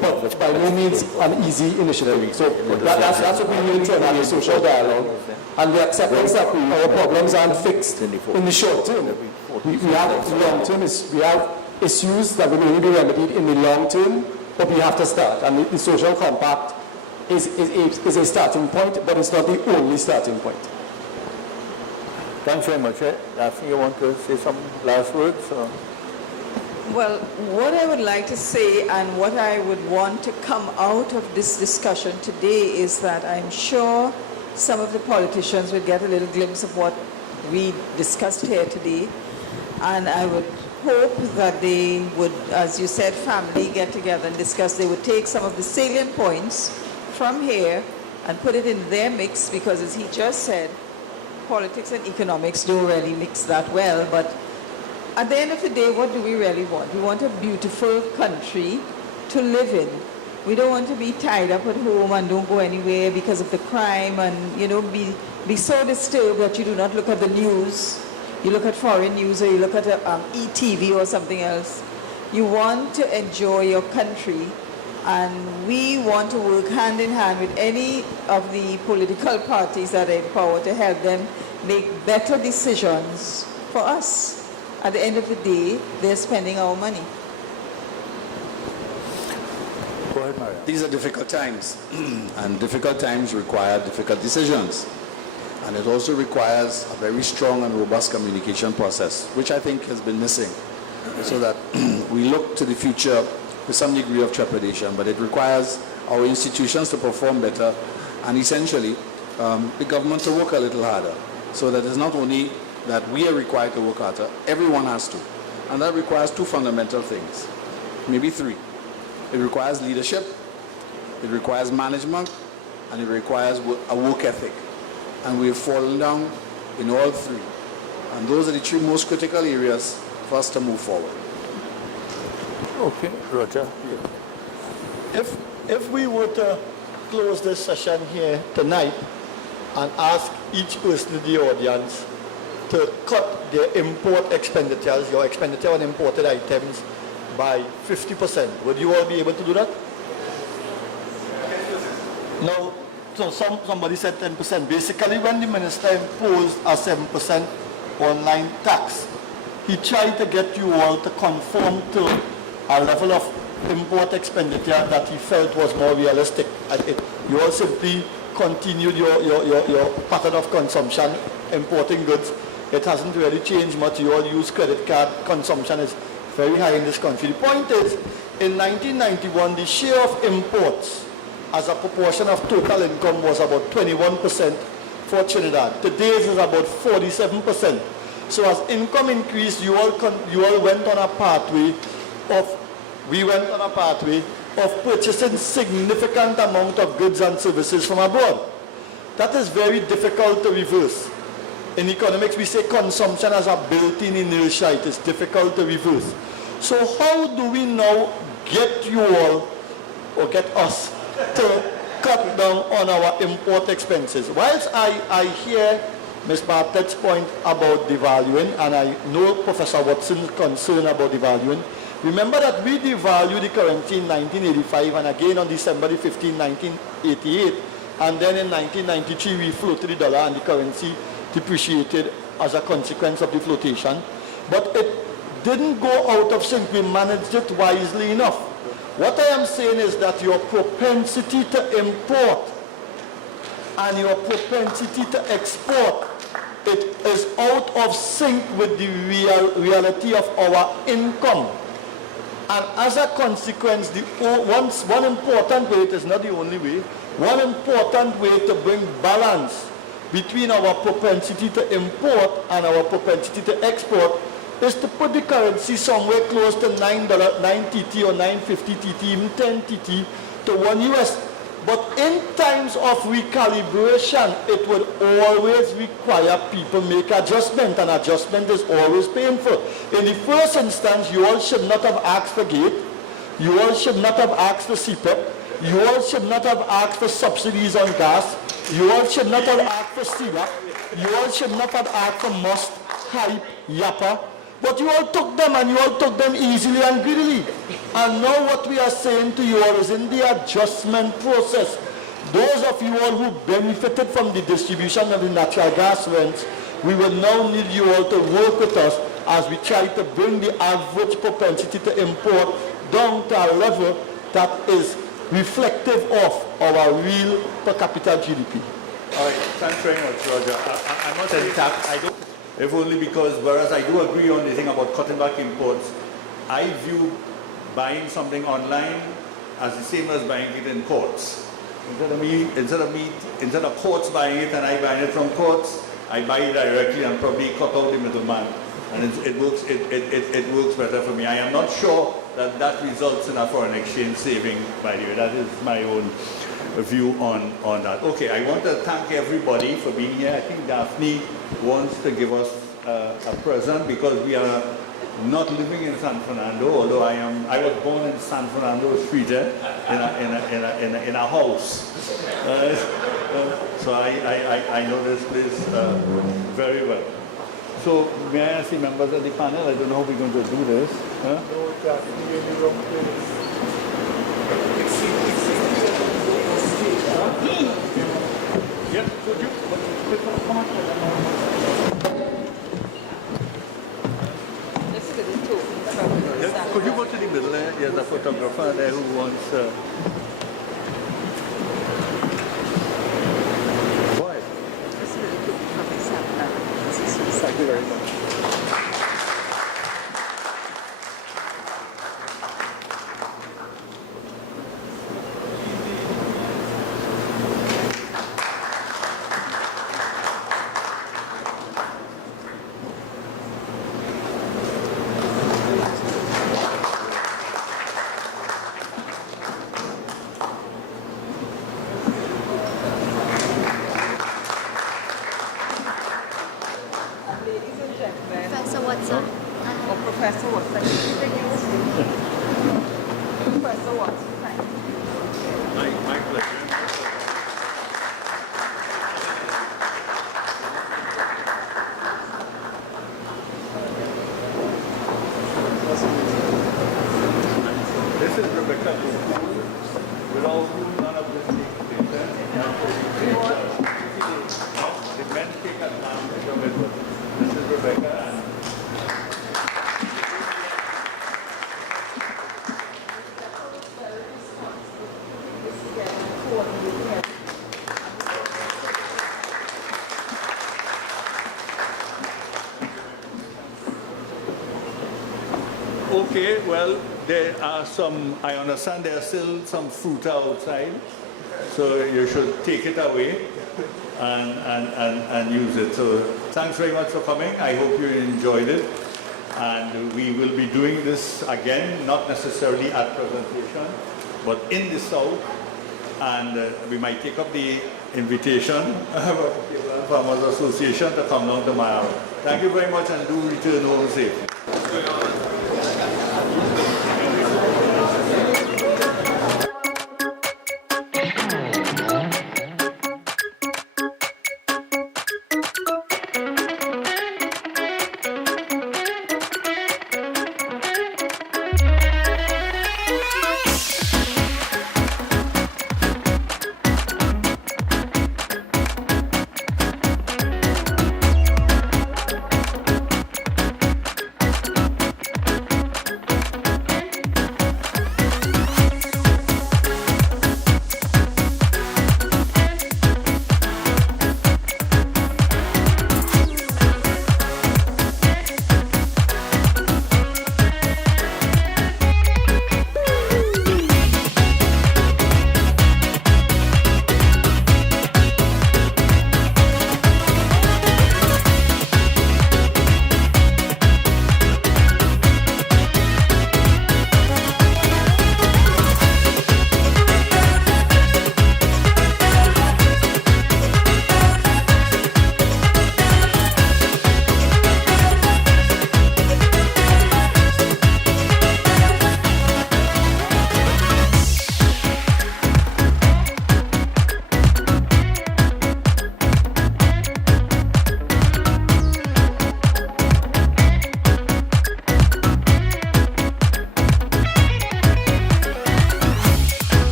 but by no means an easy initiative. So that's what we need to have, a social dialogue. And the acceptance that our problems aren't fixed in the short term. We have long term, we have issues that will only be remedied in the long term, but we have to start. And the social compact is a starting point, but it's not the only starting point. Thanks very much. Daphne, you want to say some last words? Or? Well, what I would like to say and what I would want to come out of this discussion today is that I'm sure some of the politicians will get a little glimpse of what we discussed here today. And I would hope that they would, as you said, family get together and discuss. They would take some of the salient points from here and put it in their mix, because as he just said, politics and economics don't really mix that well, but at the end of the day, what do we really want? We want a beautiful country to live in. We don't want to be tied up at home and don't go anywhere because of the crime and, be so disturbed that you do not look at the news. You look at foreign news or you look at ETV or something else. You want to enjoy your country, and we want to work hand in hand with any of the political parties that are in power to help them make better decisions for us. At the end of the day, they're spending our money. Go ahead, Maria. These are difficult times, and difficult times require difficult decisions. And it also requires a very strong and robust communication process, which I think has been missing, so that we look to the future with some degree of trepidation. But it requires our institutions to perform better, and essentially the government to work a little harder, so that it's not only that we are required to work harder, everyone has to. And that requires two fundamental things, maybe three. It requires leadership, it requires management, and it requires a work ethic. And we've fallen down in all three. And those are the three most critical areas for us to move forward. Okay, Roger. If we were to close this session here tonight and ask each person in the audience to cut their import expenditures, your expenditure on imported items, by 50%, would you all be able to do that? No. So somebody said 10%. Basically, when the minister imposed a 7% online tax, he tried to get you all to conform to a level of import expenditure that he felt was more realistic. You all simply continued your pattern of consumption, importing goods. It hasn't really changed much. You all use credit card. Consumption is very high in this country. The point is, in 1991, the share of imports as a proportion of total income was about 21% for Trinidad. Today it is about 47%. So as income increased, we went on a pathway of purchasing significant amount of goods and services from abroad. That is very difficult to reverse. In economics, we say consumption has a built-in inertia. It is difficult to reverse. So how do we now get you all, or get us, to cut down on our import expenses? Whilst I hear Ms. Bartlett's point about devaluing, and I know Professor Watson's concern about devaluing, remember that we devalued the currency in 1985 and again on December 15, 1988, and then in 1993 we floated the dollar and the currency depreciated as a consequence of the flotation. But it didn't go out of sync. We managed it wisely enough. What I am saying is that your propensity to import and your propensity to export, it is out of sync with the reality of our income. And as a consequence, one important way, it is not the only way, one important way to bring balance between our propensity to import and our propensity to export is to put the currency somewhere close to $9 TT or 950 TT, even 10 TT to 1 US. But in times of recalibration, it would always require people make adjustment, and adjustment is always painful. In the first instance, you all should not have asked for GATE, you all should not have asked for CPEP, you all should not have asked for subsidies on gas, you all should not have asked for CELAC, you all should not have asked for MUST, HYPE, YAPA, but you all took them, and you all took them easily and greedily. And now what we are saying to you all is, in the adjustment process, those of you all who benefited from the distribution of the natural gas rents, we will now need you all to work with us as we try to bring the average propensity to import down to a level that is reflective of our real per capita GDP. All right, thanks very much, Roger. I must say, I don't, if only because, whereas I do agree on the thing about cutting back imports, I view buying something online as the same as buying it in courts. Instead of courts buying it and I buying it from courts, I buy it directly and probably cut out the middleman. And it works better for me. I am not sure that results in a foreign exchange saving, by the way. That is my own view on that. Okay, I want to thank everybody for being here. I think Daphne wants to give us a present because we are not living in San Fernando, although I was born in San Fernando Street in a house. So I know this place very well. So may I ask the members of the panel, I don't know how we're going to do this. Huh? Yes, could you come on? Could you go to the middle there? There's a photographer there who wants... Why? Thank you very much. Professor Watson. Or Professor Watson. Professor Watson, thank you. My pleasure. This is Rebecca. Without whom none of this takes place. The men take advantage of it. This is Rebecca. Okay, well, there are some, I understand there are still some fruit outside, so you should take it away and use it. So thanks very much for coming. I hope you enjoyed it. And we will be doing this again, not necessarily at presentation, but in the South. And we might take up the invitation of Farmers Association to come down tomorrow. Thank you very much and do return home safe.